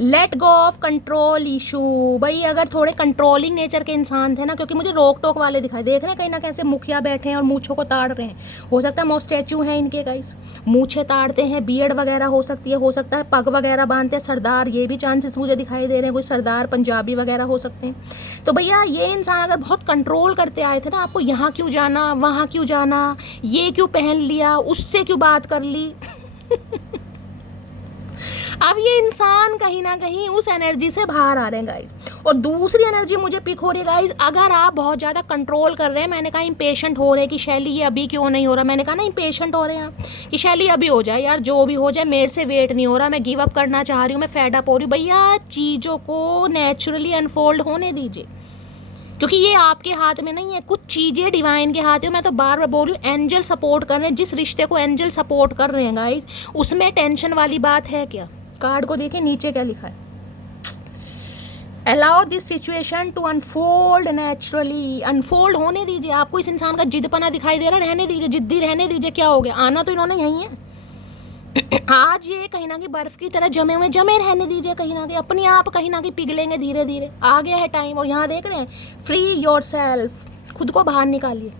let go of control issue. भाई अगर थोड़े कंट्रोलिंग नेचर के इंसान थे ना, क्योंकि मुझे रोक टोक वाले दिखाई देख रहे हैं कहीं ना कैसे मुखिया बैठे हैं और मूछों को ताड़ रहे हैं। हो सकता है स्टैचू हैं इनके गाइस, मूछे ताड़ते हैं, बियर्ड वगैरह हो सकती है, हो सकता है पग वगैरह बांधते हैं, सरदार, ये भी चांसेस मुझे दिखाई दे रहे हैं, कोई सरदार पंजाबी वगैरह हो सकते हैं। तो भैया ये इंसान अगर बहुत कंट्रोल करते आए थे ना, आपको यहाँ क्यों जाना, वहाँ क्यों जाना, ये क्यों पहन लिया, उससे क्यों बात कर ली। अब ये इंसान कहीं ना कहीं उस एनर्जी से बाहर आ रहे हैं गाइज। और दूसरी एनर्जी मुझे पिक हो रही है गाइज, अगर आप बहुत ज़्यादा कंट्रोल कर रहे हैं, मैंने कहा इम्पेशेंट हो रहे हैं कि शैली ये अभी क्यों नहीं हो रहा, मैंने कहा ना इम्पेशेंट हो रहे हैं आप कि शैली अभी हो जाए यार, जो भी हो जाए, मेरे से वेट नहीं हो रहा, मैं गिव अप करना चाह रही हूँ, मैं फेड अप हो रही हूँ। भैया चीज़ों को नेचुरली अनफोल्ड होने दीजिए, क्योंकि ये आपके हाथ में नहीं है, कुछ चीज़ें डिवाइन के हाथ है। मैं तो बार बार बोल रही हूँ, एंजल सपोर्ट कर रहे हैं, जिस रिश्ते को एंजल सपोर्ट कर रहे हैं गाइज, उसमें टेंशन वाली बात है क्या? कार्ड को देखिए नीचे क्या लिखा है, allow this situation to unfold naturally. Unfold होने दीजिए। आपको इस इंसान का जिद्दपना दिखाई दे रहा है, रहने दीजिए, जिद्दी रहने दीजिए। क्या हो गया, आना तो इन्होंने यही है। आज ये कहीं ना कहीं बर्फ की तरह जमे हुए, जमे रहने दीजिए, कहीं ना कहीं अपने आप कहीं ना कहीं पिघलेंगे धीरे धीरे। आ गया है टाइम। और यहाँ देख रहे हैं, फ्री योर सेल्फ, खुद को बाहर निकालिए।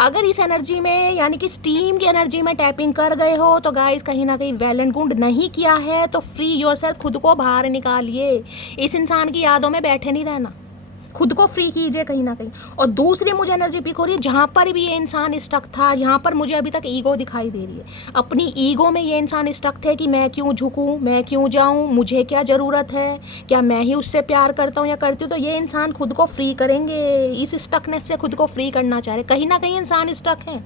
अगर इस एनर्जी में यानी कि स्टीम की एनर्जी में टैपिंग कर गए हो तो गाइस कहीं ना कहीं वेल एंड गुड, नहीं किया है तो फ्री योर सेल्फ, खुद को बाहर निकालिए। इस इंसान की यादों में बैठे नहीं रहना, खुद को फ्री कीजिए कहीं ना कहीं। और दूसरी मुझे एनर्जी पिक हो रही है, जहाँ पर भी ये इंसान स्टक था, यहाँ पर मुझे अभी तक ईगो दिखाई दे रही है। अपनी ईगो में ये इंसान स्टक थे कि मैं क्यों झुकूँ, मैं क्यों जाऊँ, मुझे क्या ज़रूरत है, क्या मैं ही उससे प्यार करता हूँ या करती हूँ। तो ये इंसान खुद को फ्री करेंगे, इस स्टकनेस से खुद को फ्री करना चाह रहे। कहीं ना कहीं इंसान स्टक है।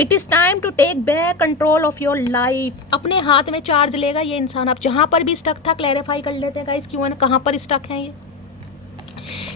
It is time to take back control of your life. अपने हाथ में चार्ज लेगा ये इंसान। आप जहाँ पर भी स्टक था क्लैरिफाई कर लेते हैं गाइस, क्यों है ना, कहाँ पर स्टक है ये।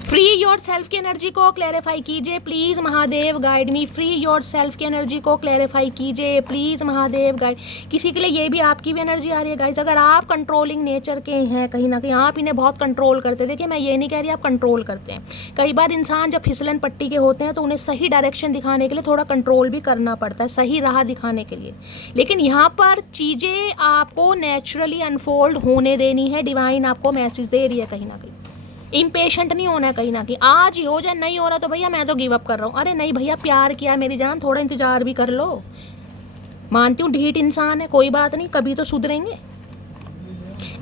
फ्री योर सेल्फ की एनर्जी को क्लैरिफाई कीजिए please Mahadev guide me. Free your self की एनर्जी को क्लैरिफाई कीजिए प्लीज़ महादेव गाइड। किसी के लिए ये भी आपकी भी एनर्जी आ रही है गाइस। अगर आप कंट्रोलिंग नेचर के हैं, कहीं ना कहीं आप इन्हें बहुत कंट्रोल करते। देखिए मैं ये नहीं कह रही आप कंट्रोल करते हैं, कई बार इंसान जब फिसलन पट्टी के होते हैं तो उन्हें सही डायरेक्शन दिखाने के लिए थोड़ा कंट्रोल भी करना पड़ता है, सही राह दिखाने के लिए। लेकिन यहाँ पर चीज़ें आपको नेचुरली अनफोल्ड होने देनी है। डिवाइन आपको मैसेज दे रही है कहीं ना कहीं, इम्पेशेंट नहीं होना है कहीं ना कहीं। आज ही हो जाए, नहीं हो रहा तो भैया मैं तो गिव अप कर रहा हूँ। अरे नहीं भैया, प्यार किया मेरी जान, थोड़ा इंतजार भी कर लो। मानती हूँ ढीठ इंसान है, कोई बात नहीं, कभी तो सुधरेंगे।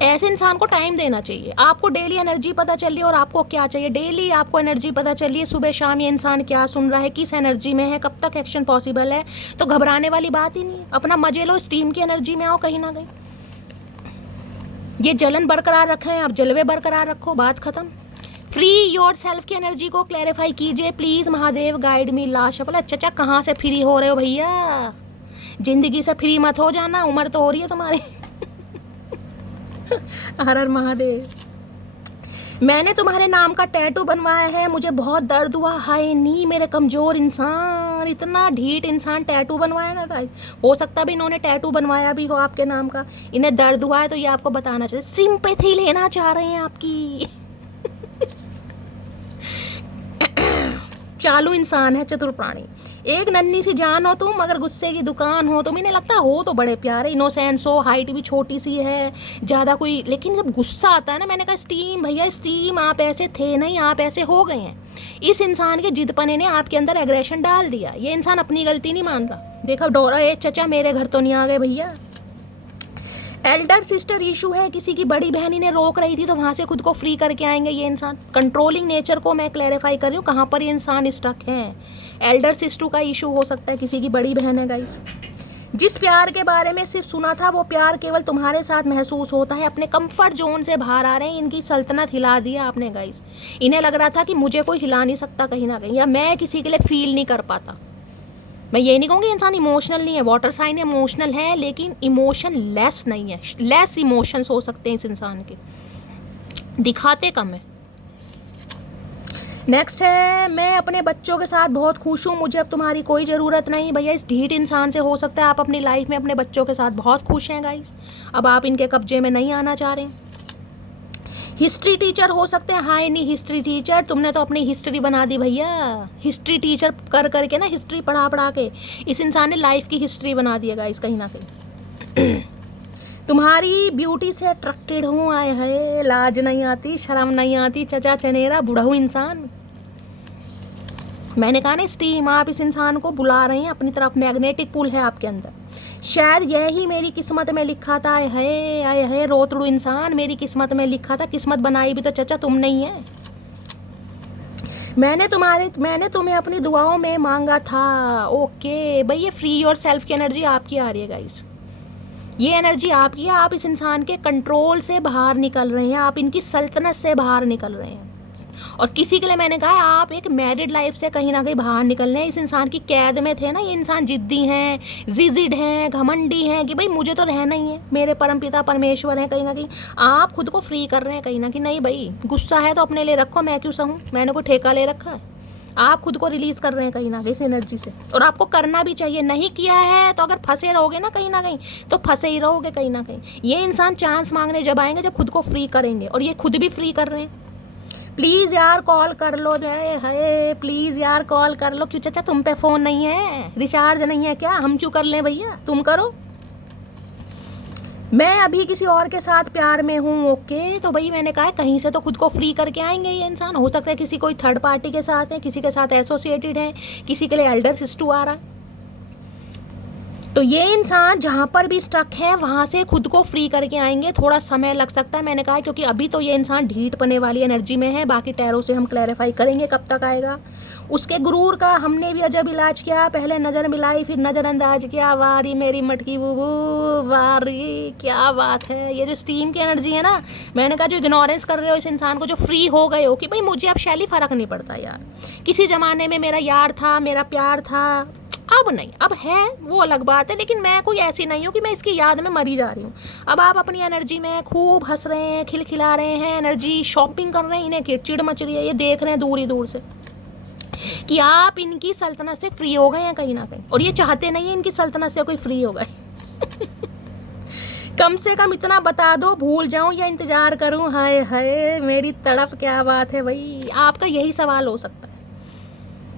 ऐसे इंसान को टाइम देना चाहिए। आपको डेली एनर्जी पता चल रही है और आपको क्या चाहिए, डेली आपको एनर्जी पता चल रही है, सुबह शाम ये इंसान क्या सुन रहा है, किस एनर्जी में है, कब तक एक्शन पॉसिबल है। तो घबराने वाली बात ही नहीं है। अपना मजे लो, स्टीम की एनर्जी में आओ कहीं ना कहीं। ये जलन बरकरार रखें, आप जलवे बरकरार रखो, बात खत्म। फ्री योर सेल्फ की एनर्जी को क्लैरिफाई कीजिए प्लीज़ महादेव गाइड मी। लाशा बोला चाचा कहाँ से फ्री हो रहे हो भैया, जिंदगी से फ्री मत हो जाना, उम्र तो हो रही है तुम्हारी। हर हर महादेव। मैंने तुम्हारे नाम का टैटू बनवाया है, मुझे बहुत दर्द हुआ, हाय नी मेरे कमज़ोर इंसान, इतना ढीठ इंसान टैटू बनवाएगा गाइस। हो सकता भी इन्होंने टैटू बनवाया भी हो आपके नाम का, इन्हें दर्द हुआ है तो ये आपको बताना चाहिए, सिंपैथी लेना चाह रहे हैं आपकी। चालू इंसान है, चतुर प्राणी। एक नन्ही सी जान हो तुम, अगर गुस्से की दुकान हो तुम, इन्हें लगता हो तो बड़े प्यारे, इनोसेंस हो, हाइट भी छोटी सी है, ज़्यादा कोई, लेकिन जब गुस्सा आता है ना, मैंने कहा स्टीम भैया स्टीम, आप ऐसे थे नहीं, आप ऐसे हो गए हैं। इस इंसान के जिदपने ने आपके अंदर एग्रेशन डाल दिया। ये इंसान अपनी गलती नहीं मान रहा। देखा डोरा, ए चचा मेरे घर तो नहीं आ गए भैया। एल्डर सिस्टर इशू है, किसी की बड़ी बहन इन्हें रोक रही थी तो वहाँ से खुद को फ्री करके आएंगे ये इंसान। कंट्रोलिंग नेचर को मैं क्लैरिफाई कर रही हूँ, कहाँ पर ये इंसान स्टक है। एल्डर सिस्टर का इशू हो सकता है, किसी की बड़ी बहन है गाइस। जिस प्यार के बारे में सिर्फ सुना था वो प्यार केवल तुम्हारे साथ महसूस होता है। अपने कंफर्ट जोन से बाहर आ रहे हैं, इनकी सल्तनत हिला दिया आपने गाइस। इन्हें लग रहा था कि मुझे कोई हिला नहीं सकता कहीं ना कहीं, या मैं किसी के लिए फील नहीं कर पाता। मैं ये नहीं कहूँगी इंसान इमोशनल नहीं है, वाटर साइन इमोशनल है, लेकिन इमोशन लेस नहीं है। लेस इमोशंस हो सकते हैं इस इंसान के, दिखाते कम है। नेक्स्ट है, मैं अपने बच्चों के साथ बहुत खुश हूँ, मुझे अब तुम्हारी कोई ज़रूरत नहीं। भैया इस ढीठ इंसान से हो सकता है आप अपनी लाइफ में अपने बच्चों के साथ बहुत खुश हैं गाइस, अब आप इनके कब्जे में नहीं आना चाह रहे हैं। हिस्ट्री टीचर हो सकते हैं, हाय नहीं हिस्ट्री टीचर, तुमने तो अपनी हिस्ट्री बना दी भैया। हिस्ट्री टीचर कर करके ना, हिस्ट्री पढ़ा पढ़ा के इस इंसान ने लाइफ की हिस्ट्री बना दी है गाइस कहीं ना कहीं। तुम्हारी ब्यूटी से अट्रैक्टेड हूँ, आए है लाज नहीं आती, शर्म नहीं आती, चचा चनेरा बुढ़ऊ इंसान। मैंने कहा ना स्टीम, आप इस इंसान को बुला रहे हैं अपनी तरफ, मैग्नेटिक पुल है आपके अंदर। शायद यही मेरी किस्मत में लिखा था, आए है रोतड़ू इंसान, मेरी किस्मत में लिखा था, किस्मत बनाई भी तो चचा तुम नहीं है। मैंने तुम्हें अपनी दुआओं में मांगा था। ओके भाई, ये फ्री योर सेल्फ की एनर्जी आपकी आ रही है गाइस। ये एनर्जी आपकी है, आप इस इंसान के कंट्रोल से बाहर निकल रहे हैं, आप इनकी सल्तनत से बाहर निकल रहे हैं। और किसी के लिए मैंने कहा है आप एक मैरिड लाइफ से कहीं ना कहीं बाहर निकल रहे हैं। इस इंसान की कैद में थे ना, ये इंसान जिद्दी हैं, रिजिड हैं, घमंडी हैं कि भाई मुझे तो रहना ही है, मेरे परमपिता परमेश्वर हैं। कहीं ना कहीं आप खुद को फ्री कर रहे हैं कहीं ना कहीं, नहीं भाई गुस्सा है तो अपने लिए रखो, मैं क्यों सहूँ, मैंने कोई ठेका ले रखा है। आप खुद को रिलीज कर रहे हैं कहीं ना कहीं इस एनर्जी से, और आपको करना भी चाहिए। नहीं किया है तो अगर फंसे रहोगे ना कहीं तो फंसे ही रहोगे कहीं ना कहीं। ये इंसान चांस मांगने जब आएंगे जब खुद को फ्री करेंगे, और ये खुद भी फ्री कर रहे हैं। प्लीज़ यार कॉल कर लो, जो है प्लीज़ यार कॉल कर लो। क्यों चाचा तुम पे फ़ोन नहीं है, रिचार्ज नहीं है क्या, हम क्यों कर लें भैया, तुम करो। मैं अभी किसी और के साथ प्यार में हूँ, ओके। तो भाई मैंने कहा है कहीं से तो खुद को फ्री करके आएंगे ये इंसान। हो सकता है किसी कोई थर्ड पार्टी के साथ है, किसी के साथ एसोसिएटेड है, किसी के लिए एल्डर सिस्टू आ रहा है। तो ये इंसान जहाँ पर भी स्टक है वहाँ से खुद को फ्री करके आएंगे। थोड़ा समय लग सकता है, मैंने कहा, क्योंकि अभी तो ये इंसान ढीठ पने वाली एनर्जी में है। बाकी टैरो से हम क्लैरिफाई करेंगे कब तक आएगा। उसके गुरूर का हमने भी अजब इलाज किया, पहले नज़र मिलाई फिर नज़रअंदाज किया। वारी मेरी मटकी बूबू, वारी क्या बात है। ये जो स्टीम की एनर्जी है ना, मैंने कहा जो इग्नोरेंस कर रहे हो इस इंसान को, जो फ्री हो गए हो कि भाई मुझे अब शैली फ़र्क नहीं पड़ता यार, किसी ज़माने में मेरा यार था, मेरा प्यार था, अब नहीं, अब है वो अलग बात है, लेकिन मैं कोई ऐसी नहीं हूँ कि मैं इसकी याद में मरी जा रही हूँ। अब आप अपनी एनर्जी में खूब हंस रहे हैं, खिलखिला रहे हैं, एनर्जी शॉपिंग कर रहे हैं, इन्हें चिड़ मच रही है, ये देख रहे हैं दूर ही दूर से कि आप इनकी सल्तनत से फ्री हो गए हैं कहीं ना कहीं, और ये चाहते नहीं है इनकी सल्तनत से कोई फ्री हो गए। कम से कम इतना बता दो, भूल जाऊं या इंतजार करूं, हाय हाय मेरी तड़प, क्या बात है भाई। आपका यही सवाल हो सकता है,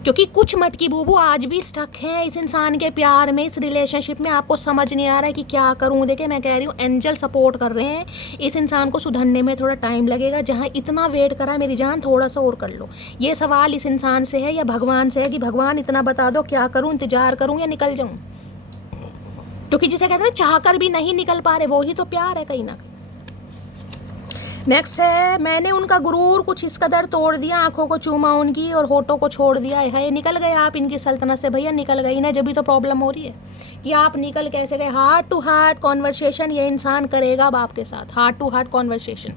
क्योंकि कुछ मटकी बूबू आज भी स्टक है इस इंसान के प्यार में, इस रिलेशनशिप में। आपको समझ नहीं आ रहा है कि क्या करूं। देखिए मैं कह रही हूँ एंजल सपोर्ट कर रहे हैं इस इंसान को सुधरने में, थोड़ा टाइम लगेगा। जहाँ इतना वेट करा मेरी जान, थोड़ा सा और कर लो। ये सवाल इस इंसान से है या भगवान से है कि भगवान इतना बता दो, क्या करूँ, इंतजार करूँ या निकल जाऊँ। क्योंकि जिसे कहते हैं ना चाह कर भी नहीं निकल पा रहे, वो ही तो प्यार है कहीं ना कहीं। नेक्स्ट है, मैंने उनका गुरूर कुछ इस कदर तोड़ दिया, आंखों को चूमा उनकी और होठों को छोड़ दिया है। निकल गए आप इनकी सल्तनत से भैया, निकल गई ना। जब भी तो प्रॉब्लम हो रही है कि आप निकल कैसे गए। हार्ट टू हार्ट कॉन्वर्सेशन ये इंसान करेगा अब आपके साथ, हार्ट टू हार्ट कॉन्वर्सेशन।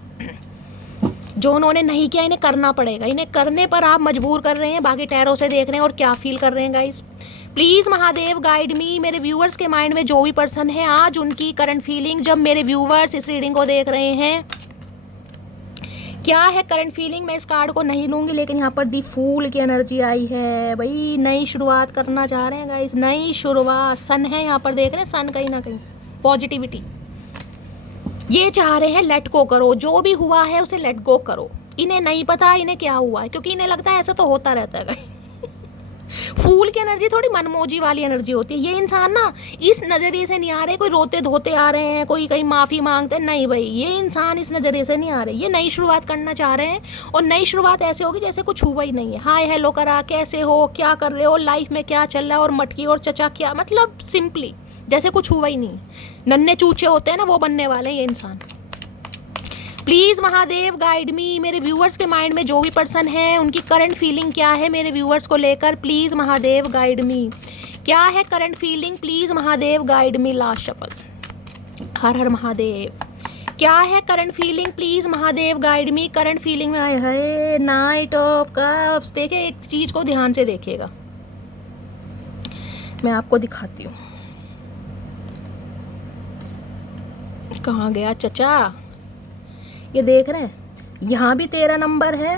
जो उन्होंने नहीं किया इन्हें करना पड़ेगा, इन्हें करने पर आप मजबूर कर रहे हैं। बाकी टैरो से देख रहे हैं और क्या फील कर रहे हैं गाइस। प्लीज़ महादेव गाइड मी। मेरे व्यूअर्स के माइंड में जो भी पर्सन है आज उनकी करंट फीलिंग, जब मेरे व्यूअर्स इस रीडिंग को देख रहे हैं, क्या है करंट फीलिंग। मैं इस कार्ड को नहीं लूँगी, लेकिन यहाँ पर दी फूल की एनर्जी आई है भाई। नई शुरुआत करना चाह रहे हैं गाइस, नई शुरुआत। सन है यहाँ पर, देख रहे हैं सन, कहीं ना कहीं पॉजिटिविटी। ये चाह रहे हैं लेट गो करो, जो भी हुआ है उसे लेट गो करो। इन्हें नहीं पता इन्हें क्या हुआ है, क्योंकि इन्हें लगता है ऐसा तो होता रहता है गाइस। फूल की एनर्जी थोड़ी मनमोजी वाली एनर्जी होती है। ये इंसान ना इस नज़रिए से नहीं आ रहे कोई रोते धोते आ रहे हैं, कोई कहीं माफ़ी मांगते हैं, नहीं भाई ये इंसान इस नज़रिए से नहीं आ रहे। ये नई शुरुआत करना चाह रहे हैं, और नई शुरुआत ऐसे होगी जैसे कुछ हुआ ही नहीं है। हाय हेलो करा, कैसे हो, क्या कर रहे हो, लाइफ में क्या चल रहा है, और मटकी और चचा क्या, मतलब सिंपली जैसे कुछ हुआ ही नहीं। नन्हे चूचे होते हैं ना, वो बनने वाले हैं ये इंसान। प्लीज़ महादेव गाइड मी। मेरे व्यूअर्स के माइंड में जो भी पर्सन है उनकी करंट फीलिंग क्या है मेरे व्यूअर्स को लेकर, प्लीज़ महादेव गाइड मी। क्या है current feeling, please Mahadev guide me. Last शपथ, हर हर महादेव। क्या है current feeling, please Mahadev guide me. Current feeling में आए है नाइट ऑफ कप्स। देखिए एक चीज़ को ध्यान से देखिएगा, मैं आपको दिखाती हूँ। कहाँ गया चचा, ये देख रहे हैं, यहाँ भी 13 नंबर है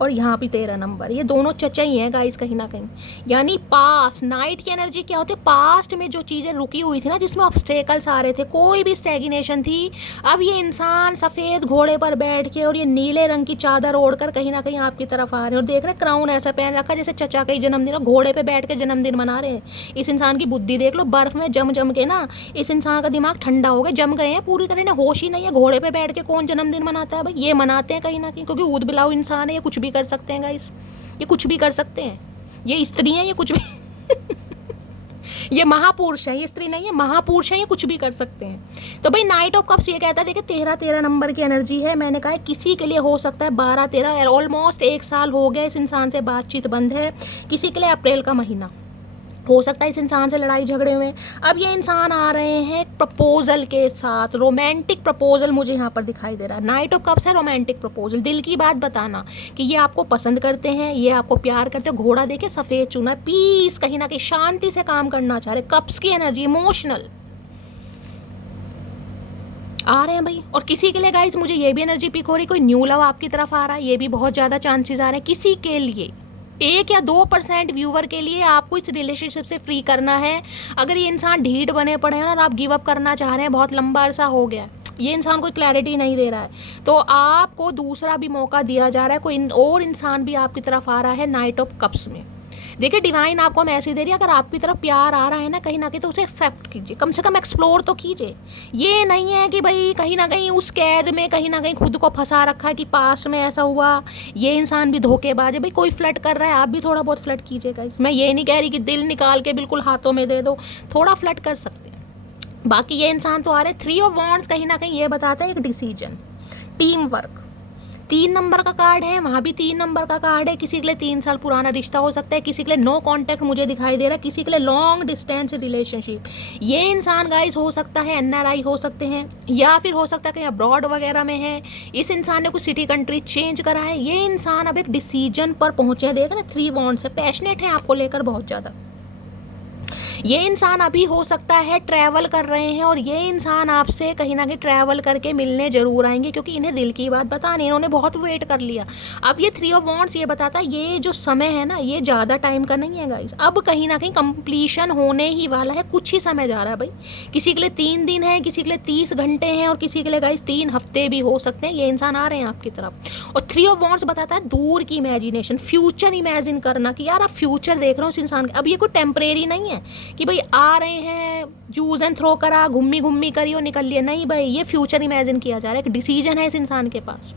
और यहाँ भी 13 नंबर। ये दोनों चचा ही हैं गाइस कहीं ना कहीं। यानी पास्ट, नाइट की एनर्जी क्या होती है, पास्ट में जो चीज़ें रुकी हुई थी ना, जिसमें ऑब्स्टेकल्स आ रहे थे, कोई भी स्टैग्नेशन थी, अब ये इंसान सफ़ेद घोड़े पर बैठ के और ये नीले रंग की चादर ओढ़कर कहीं ना कहीं आपकी तरफ आ रहे हैं। और देख रहे हैं क्राउन ऐसा पहन रखा जैसे चचा का ही जन्मदिन, घोड़े पर बैठ के जन्मदिन मना रहे हैं। इस इंसान की बुद्धि देख लो, बर्फ़ में जम जम के ना इस इंसान का दिमाग ठंडा हो गया, जम गए हैं पूरी तरह, ना होश ही नहीं है। घोड़े पर बैठ के कौन जन्मदिन मनाता है भाई, ये मनाते हैं कहीं ना कहीं, क्योंकि ऊद बिलाऊ इंसान है, ये कुछ भी कर सकते हैं गाइस, ये कुछ भी कर सकते हैं। ये स्त्री हैं, ये कुछ भी ये महापुरुष है, ये स्त्री नहीं है, महापुरुष है, ये कुछ भी कर सकते हैं। तो भाई नाइट ऑफ कप्स ये कहता है, देखिए 13 नंबर की एनर्जी है। मैंने कहा किसी के लिए हो सकता है 12-13, ऑलमोस्ट 1 साल हो गया इस इंसान से बातचीत बंद है। किसी के लिए अप्रैल का महीना हो सकता है इस इंसान से लड़ाई झगड़े हुए। अब ये इंसान आ रहे हैं प्रपोजल के साथ, रोमांटिक प्रपोजल मुझे यहाँ पर दिखाई दे रहा है। नाइट ऑफ कप्स है रोमांटिक प्रपोजल, दिल की बात बताना कि ये आपको पसंद करते हैं, ये आपको प्यार करते हैं। घोड़ा देखे सफ़ेद चुना, पीस, कहीं ना कहीं शांति से काम करना चाह रहे। कप्स की एनर्जी इमोशनल आ रहे हैं भाई। और किसी के लिए गाइज मुझे ये भी एनर्जी पिक हो रही, कोई न्यू लव आपकी तरफ आ रहा है, ये भी बहुत ज़्यादा चांसेस आ रहे हैं। किसी के लिए 1 या 2% व्यूवर के लिए आपको इस रिलेशनशिप से फ्री करना है। अगर ये इंसान ढीठ बने पड़े हैं और आप गिव अप करना चाह रहे हैं, बहुत लंबा अरसा हो गया, ये इंसान कोई क्लैरिटी नहीं दे रहा है, तो आपको दूसरा भी मौका दिया जा रहा है। कोई और इंसान भी आपकी तरफ आ रहा है नाइट ऑफ कप्स में। देखिए डिवाइन आपको मैसेज दे रही है, अगर आपकी तरफ प्यार आ रहा है ना कहीं ना कहीं, तो उसे एक्सेप्ट कीजिए, कम से कम एक्सप्लोर तो कीजिए। ये नहीं है कि भाई कहीं ना कहीं उस कैद में कहीं ना कहीं खुद को फंसा रखा है कि पास्ट में ऐसा हुआ, ये इंसान भी धोखेबाज है। भाई कोई फ्लर्ट कर रहा है, आप भी थोड़ा बहुत फ्लर्ट कीजिएगा। मैं ये नहीं कह रही कि दिल निकाल के बिल्कुल हाथों में दे दो, थोड़ा फ्लर्ट कर सकते हैं। बाकी ये इंसान तो आ रहे। 3 ऑफ वॉन्ड्स कहीं ना कहीं ये बताता है एक डिसीजन, टीम वर्क। 3 नंबर का कार्ड है, वहाँ भी 3 नंबर का कार्ड है। किसी के लिए 3 साल पुराना रिश्ता हो सकता है, किसी के लिए नो कांटेक्ट मुझे दिखाई दे रहा है, किसी के लिए लॉन्ग डिस्टेंस रिलेशनशिप। ये इंसान गाइस हो सकता है NRI हो सकते हैं, या फिर हो सकता है कि अब्रॉड वगैरह में है। इस इंसान ने कुछ सिटी कंट्री चेंज करा है। ये इंसान अब एक डिसीजन पर पहुंचे हैं। देख रहे 3 वॉन्ड्स है, पैशनेट है आपको लेकर बहुत ज़्यादा। ये इंसान अभी हो सकता है ट्रैवल कर रहे हैं, और ये इंसान आपसे कहीं ना कहीं ट्रैवल करके मिलने जरूर आएंगे, क्योंकि इन्हें दिल की बात बतानी, इन्होंने बहुत वेट कर लिया। अब ये 3 ऑफ वॉन्ड्स ये बताता है ये जो समय है ना, ये ज़्यादा टाइम का नहीं है गाइस। अब कहीं ना कहीं कंप्लीशन होने ही वाला है, कुछ ही समय जा रहा है भाई। किसी के लिए 3 दिन है, किसी के लिए 30 घंटे हैं, और किसी के लिए गाइस 3 हफ्ते भी हो सकते हैं। ये इंसान आ रहे हैं आपकी तरफ। और 3 ऑफ वॉन्ड्स बताता है दूर की इमेजिनेशन, फ्यूचर इमेजिन करना कि यार आप फ्यूचर देख रहे हो उस इंसान के। अब ये कोई टेम्परेरी नहीं है कि भाई आ रहे हैं, यूज एंड थ्रो करा, घुम्मी घुम्मी करी और निकल लिया। नहीं भाई, ये फ्यूचर इमेजिन किया जा रहा है, एक डिसीजन है इस इंसान के पास।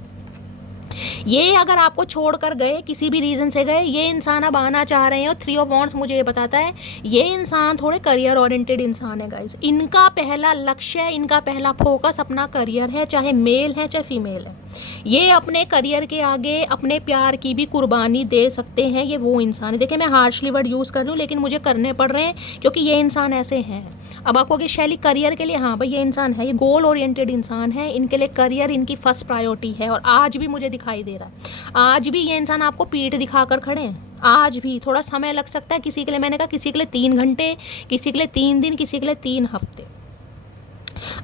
ये अगर आपको छोड़कर गए, किसी भी रीज़न से गए, ये इंसान अब आना चाह रहे हैं। और 3 ऑफ वॉन्ड्स मुझे ये बताता है ये इंसान थोड़े करियर ओरिएंटेड इंसान है गाइस। इनका पहला लक्ष्य, इनका पहला फोकस अपना करियर है, चाहे मेल है चाहे फीमेल है। ये अपने करियर के आगे अपने प्यार की भी कुर्बानी दे सकते हैं। ये वो इंसान है। देखिए मैं हार्शली वर्ड यूज़ कर रही हूँ, लेकिन मुझे करने पड़ रहे हैं क्योंकि ये इंसान ऐसे हैं। अब आपको कि शैली करियर के लिए, हाँ भाई ये इंसान है, ये गोल ओरिएंटेड इंसान है। इनके लिए करियर इनकी फर्स्ट प्रायोरिटी है। और आज भी मुझे दिखाई दे रहा है, आज भी ये इंसान आपको पीठ दिखाकर खड़े हैं। आज भी थोड़ा समय लग सकता है किसी के लिए, मैंने कहा किसी के लिए 3 घंटे, किसी के लिए 3 दिन, किसी के लिए 3 हफ्ते।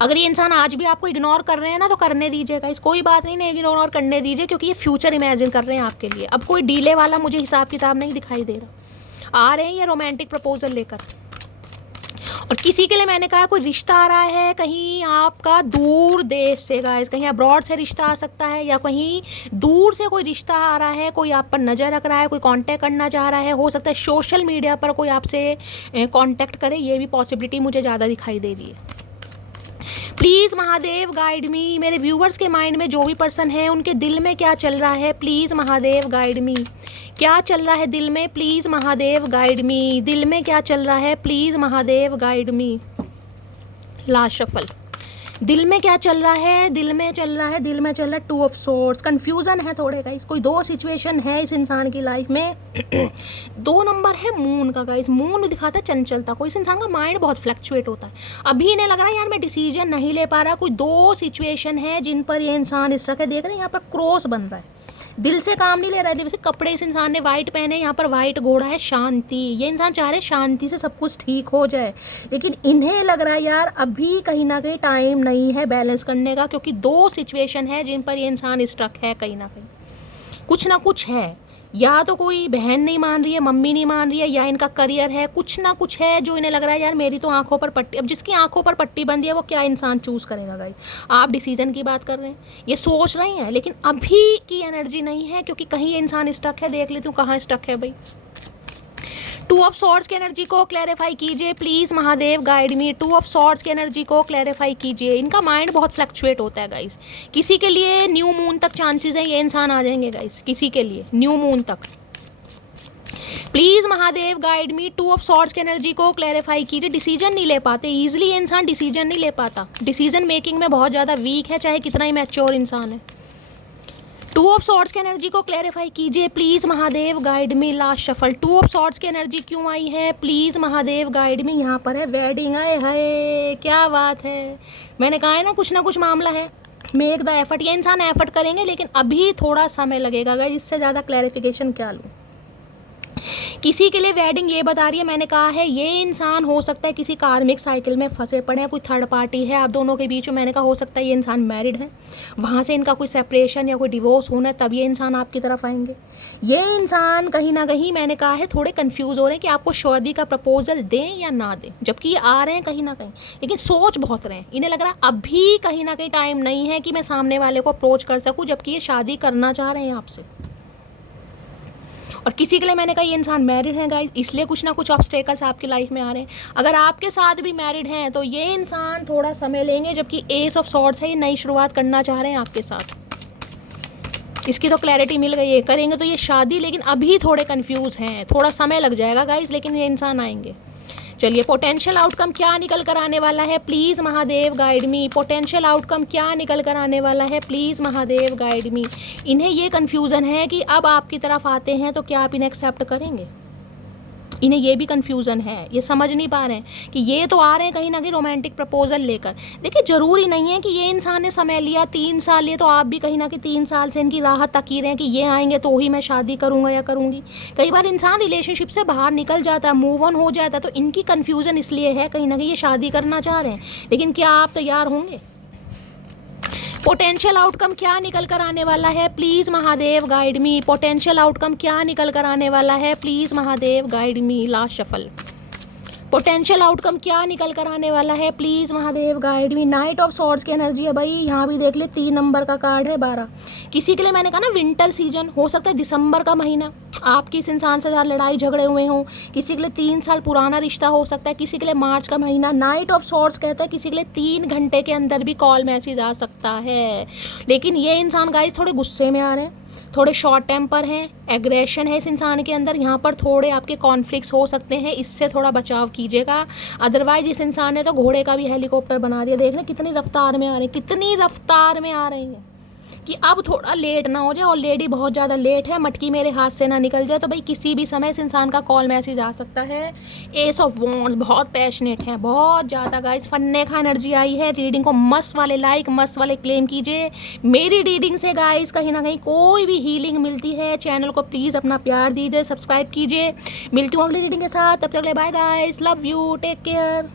अगर ये इंसान आज भी आपको इग्नोर कर रहे हैं ना, तो करने दीजिएगा, इस कोई बात नहीं, इग्नोर करने दीजिए, क्योंकि ये फ्यूचर इमेजिन कर रहे हैं आपके लिए। अब कोई डीले वाला मुझे हिसाब किताब नहीं दिखाई दे रहा। आ रहे हैं ये रोमांटिक प्रपोजल लेकर। और किसी के लिए मैंने कहा कोई रिश्ता आ रहा है कहीं आपका दूर देश से गाइस, कहीं अब्रॉड से रिश्ता आ सकता है, या कहीं दूर से कोई रिश्ता आ रहा है, कोई आप पर नज़र रख रहा है, कोई कांटेक्ट करना चाह रहा है। हो सकता है सोशल मीडिया पर कोई आपसे कांटेक्ट करे, ये भी पॉसिबिलिटी मुझे ज़्यादा दिखाई दे रही है। प्लीज़ महादेव गाइड मी। मेरे व्यूवर्स के माइंड में जो भी पर्सन है उनके दिल में क्या चल रहा है, प्लीज़ महादेव गाइड मी। क्या चल रहा है दिल में, प्लीज़ महादेव गाइड मी। दिल में क्या चल रहा है, please Mahadev guide me. Last shuffle. दिल में क्या चल रहा है, दिल में चल रहा है 2 ऑफ सोर्ड्स। कन्फ्यूज़न है थोड़े गाइस, कोई 2 सिचुएशन है इस इंसान की लाइफ में। 2 नंबर है मून का गाइस। मून दिखाता है चंचलता को। इस इंसान का माइंड बहुत फ्लक्चुएट होता है। अभी इन्हें लग रहा है यार मैं डिसीजन नहीं ले पा रहा। कोई 2 सिचुएशन है जिन पर ये इंसान इस तरह के देख रहे हैं, यहाँ पर क्रॉस बन रहा है, दिल से काम नहीं ले रहा है। जैसे कपड़े इस इंसान ने वाइट पहने, यहाँ पर वाइट घोड़ा है, शांति। ये इंसान चाह रहे हैं शांति से सब कुछ ठीक हो जाए, लेकिन इन्हें लग रहा है यार अभी कहीं ना कहीं टाइम नहीं है बैलेंस करने का, क्योंकि 2 सिचुएशन है जिन पर ये इंसान स्ट्रक है। कहीं ना कहीं कुछ ना कुछ है, या तो कोई बहन नहीं मान रही है, मम्मी नहीं मान रही है, या इनका करियर है। कुछ ना कुछ है जो इन्हें लग रहा है यार मेरी तो आंखों पर पट्टी। अब जिसकी आंखों पर पट्टी बंदी है वो क्या इंसान चूज़ करेगा गाइस। आप डिसीजन की बात कर रहे हैं, ये सोच रही हैं, लेकिन अभी की एनर्जी नहीं है, क्योंकि कहीं ये इंसान स्टक है। देख लेती हूँ कहाँ स्टक है भाई। 2 ऑफ सॉर्ड्स की एनर्जी को क्लैरिफाई कीजिए please Mahadev guide me. 2 of swords की एनर्जी को क्लैरिफाई कीजिए। इनका माइंड बहुत फ्लक्चुएट होता है गाइस। किसी के लिए न्यू मून तक चांसेस हैं ये इंसान आ जाएंगे गाइस, किसी के लिए न्यू मून तक। Please Mahadev guide me. 2 of swords की एनर्जी को क्लैरिफाई कीजिए। डिसीजन नहीं ले पाते ईजिली, ये इंसान डिसीजन नहीं ले पाता, डिसीजन मेकिंग में बहुत ज़्यादा वीक है, चाहे कितना ही मैच्योर इंसान है। टू ऑफ सॉर्ड्स की एनर्जी को क्लैरिफाई कीजिए please Mahadev, guide me. Last shuffle, two of swords की एनर्जी क्यों आई है, प्लीज महादेव गाइड मी। यहाँ पर है वेडिंग, आए हाय क्या बात है। मैंने कहा है ना कुछ मामला है। मेक द एफर्ट, ये इंसान एफर्ट करेंगे लेकिन अभी थोड़ा समय लगेगा। अगर इससे ज़्यादा क्लैरिफिकेशन क्या लूँ। किसी के लिए वेडिंग ये बता रही है, मैंने कहा है ये इंसान हो सकता है किसी कार्मिक साइकिल में फंसे पड़े हैं, कोई थर्ड पार्टी है आप दोनों के बीच में। मैंने कहा हो सकता है ये इंसान मैरिड है, वहाँ से इनका कोई सेपरेशन या कोई डिवोर्स होना है, तब ये इंसान आपकी तरफ आएंगे। ये इंसान कहीं ना कहीं मैंने कहा है थोड़े कंफ्यूज हो रहे हैं कि आपको शादी का प्रपोजल दें या ना दें, जबकि ये आ रहे हैं कहीं ना कहीं, लेकिन सोच बहुत रहे हैं। इन्हें लग रहा है अभी कहीं ना कहीं टाइम नहीं है कि मैं सामने वाले को अप्रोच कर सकूँ, जबकि ये शादी करना चाह रहे हैं आपसे। और किसी के लिए मैंने कहा ये इंसान मैरिड है गाइस, इसलिए कुछ ना कुछ ऑब्स्टेकल्स आपकी लाइफ में आ रहे हैं। अगर आपके साथ भी मैरिड हैं तो ये इंसान थोड़ा समय लेंगे, जबकि एस ऑफ सॉर्ड्स है, ये नई शुरुआत करना चाह रहे हैं आपके साथ। इसकी तो क्लैरिटी मिल गई है, करेंगे तो ये शादी, लेकिन अभी थोड़े कंफ्यूज हैं, थोड़ा समय लग जाएगा गाइस, लेकिन ये इंसान आएंगे। चलिए पोटेंशियल आउटकम क्या निकल कर आने वाला है, please Mahadev guide me. Potential outcome क्या निकल कर आने वाला है, प्लीज महादेव गाइड मी। इन्हें ये कन्फ्यूज़न है कि अब आपकी तरफ आते हैं तो क्या आप इन्हें एक्सेप्ट करेंगे। इन्हें ये भी कन्फ्यूज़न है, ये समझ नहीं पा रहे हैं कि ये तो आ रहे हैं कहीं ना कहीं रोमांटिक प्रपोजल लेकर। देखिए ज़रूरी नहीं है कि ये इंसान ने समय लिया 3 साल लिए, तो आप भी कहीं ना कहीं 3 साल से इनकी राह तकी रहे हैं कि ये आएंगे तो ही मैं शादी करूँगा या करूँगी। कई बार इंसान रिलेशनशिप से बाहर निकल जाता है, मूव ऑन हो जाता है, तो इनकी कन्फ्यूज़न इसलिए है कहीं ना कहीं ये शादी करना चाह रहे हैं, लेकिन क्या आप तैयार होंगे। पोटेंशियल आउटकम क्या निकल कर आने वाला है, please Mahadev guide me. Potential outcome क्या निकल कर आने वाला है, please Mahadev guide me. Last shuffle, potential outcome क्या निकल कर आने वाला है, please Mahadev guide me. Night of swords की एनर्जी है भाई, यहाँ भी देख ले 3 नंबर का कार्ड है, 12। किसी के लिए मैंने कहा ना विंटर सीजन हो सकता है, दिसंबर का महीना, आपकी इस इंसान से ज़्यादा लड़ाई झगड़े हुए हों। किसी के लिए 3 साल पुराना रिश्ता हो सकता है, किसी के लिए मार्च का महीना। नाइट ऑफ सॉर्ड्स कहता है किसी के लिए 3 घंटे के अंदर भी कॉल मैसेज आ सकता है। लेकिन ये इंसान गाइस थोड़े गुस्से में आ रहे हैं, थोड़े शॉर्ट टेम्पर हैं, एग्रेशन है इस इंसान के अंदर। यहाँ पर थोड़े आपके कॉन्फ्लिक्ट्स हो सकते हैं, इससे थोड़ा बचाव कीजिएगा। अदरवाइज इस इंसान ने तो घोड़े का भी हेलीकॉप्टर बना दिया। देख रहे कितनी रफ्तार में आ रहे हैं, कितनी रफ्तार में आ रही हैं कि अब थोड़ा लेट ना हो जाए। ऑलरेडी बहुत ज़्यादा लेट है, मटकी मेरे हाथ से ना निकल जाए। तो भाई किसी भी समय इस इंसान का कॉल मैसेज आ सकता है। एस ऑफ वॉन्ड्स, बहुत पैशनेट है, बहुत ज़्यादा गाइस। फन्ने का एनर्जी आई है। रीडिंग को मस्त वाले लाइक, मस्त वाले क्लेम कीजिए। मेरी रीडिंग से गाइस कहीं ना कहीं कोई भी हीलिंग मिलती है। चैनल को प्लीज़ अपना प्यार दीजिए, सब्सक्राइब कीजिए। मिलती हूँ अगली रीडिंग के साथ, तब तक bye guys, love you, take care.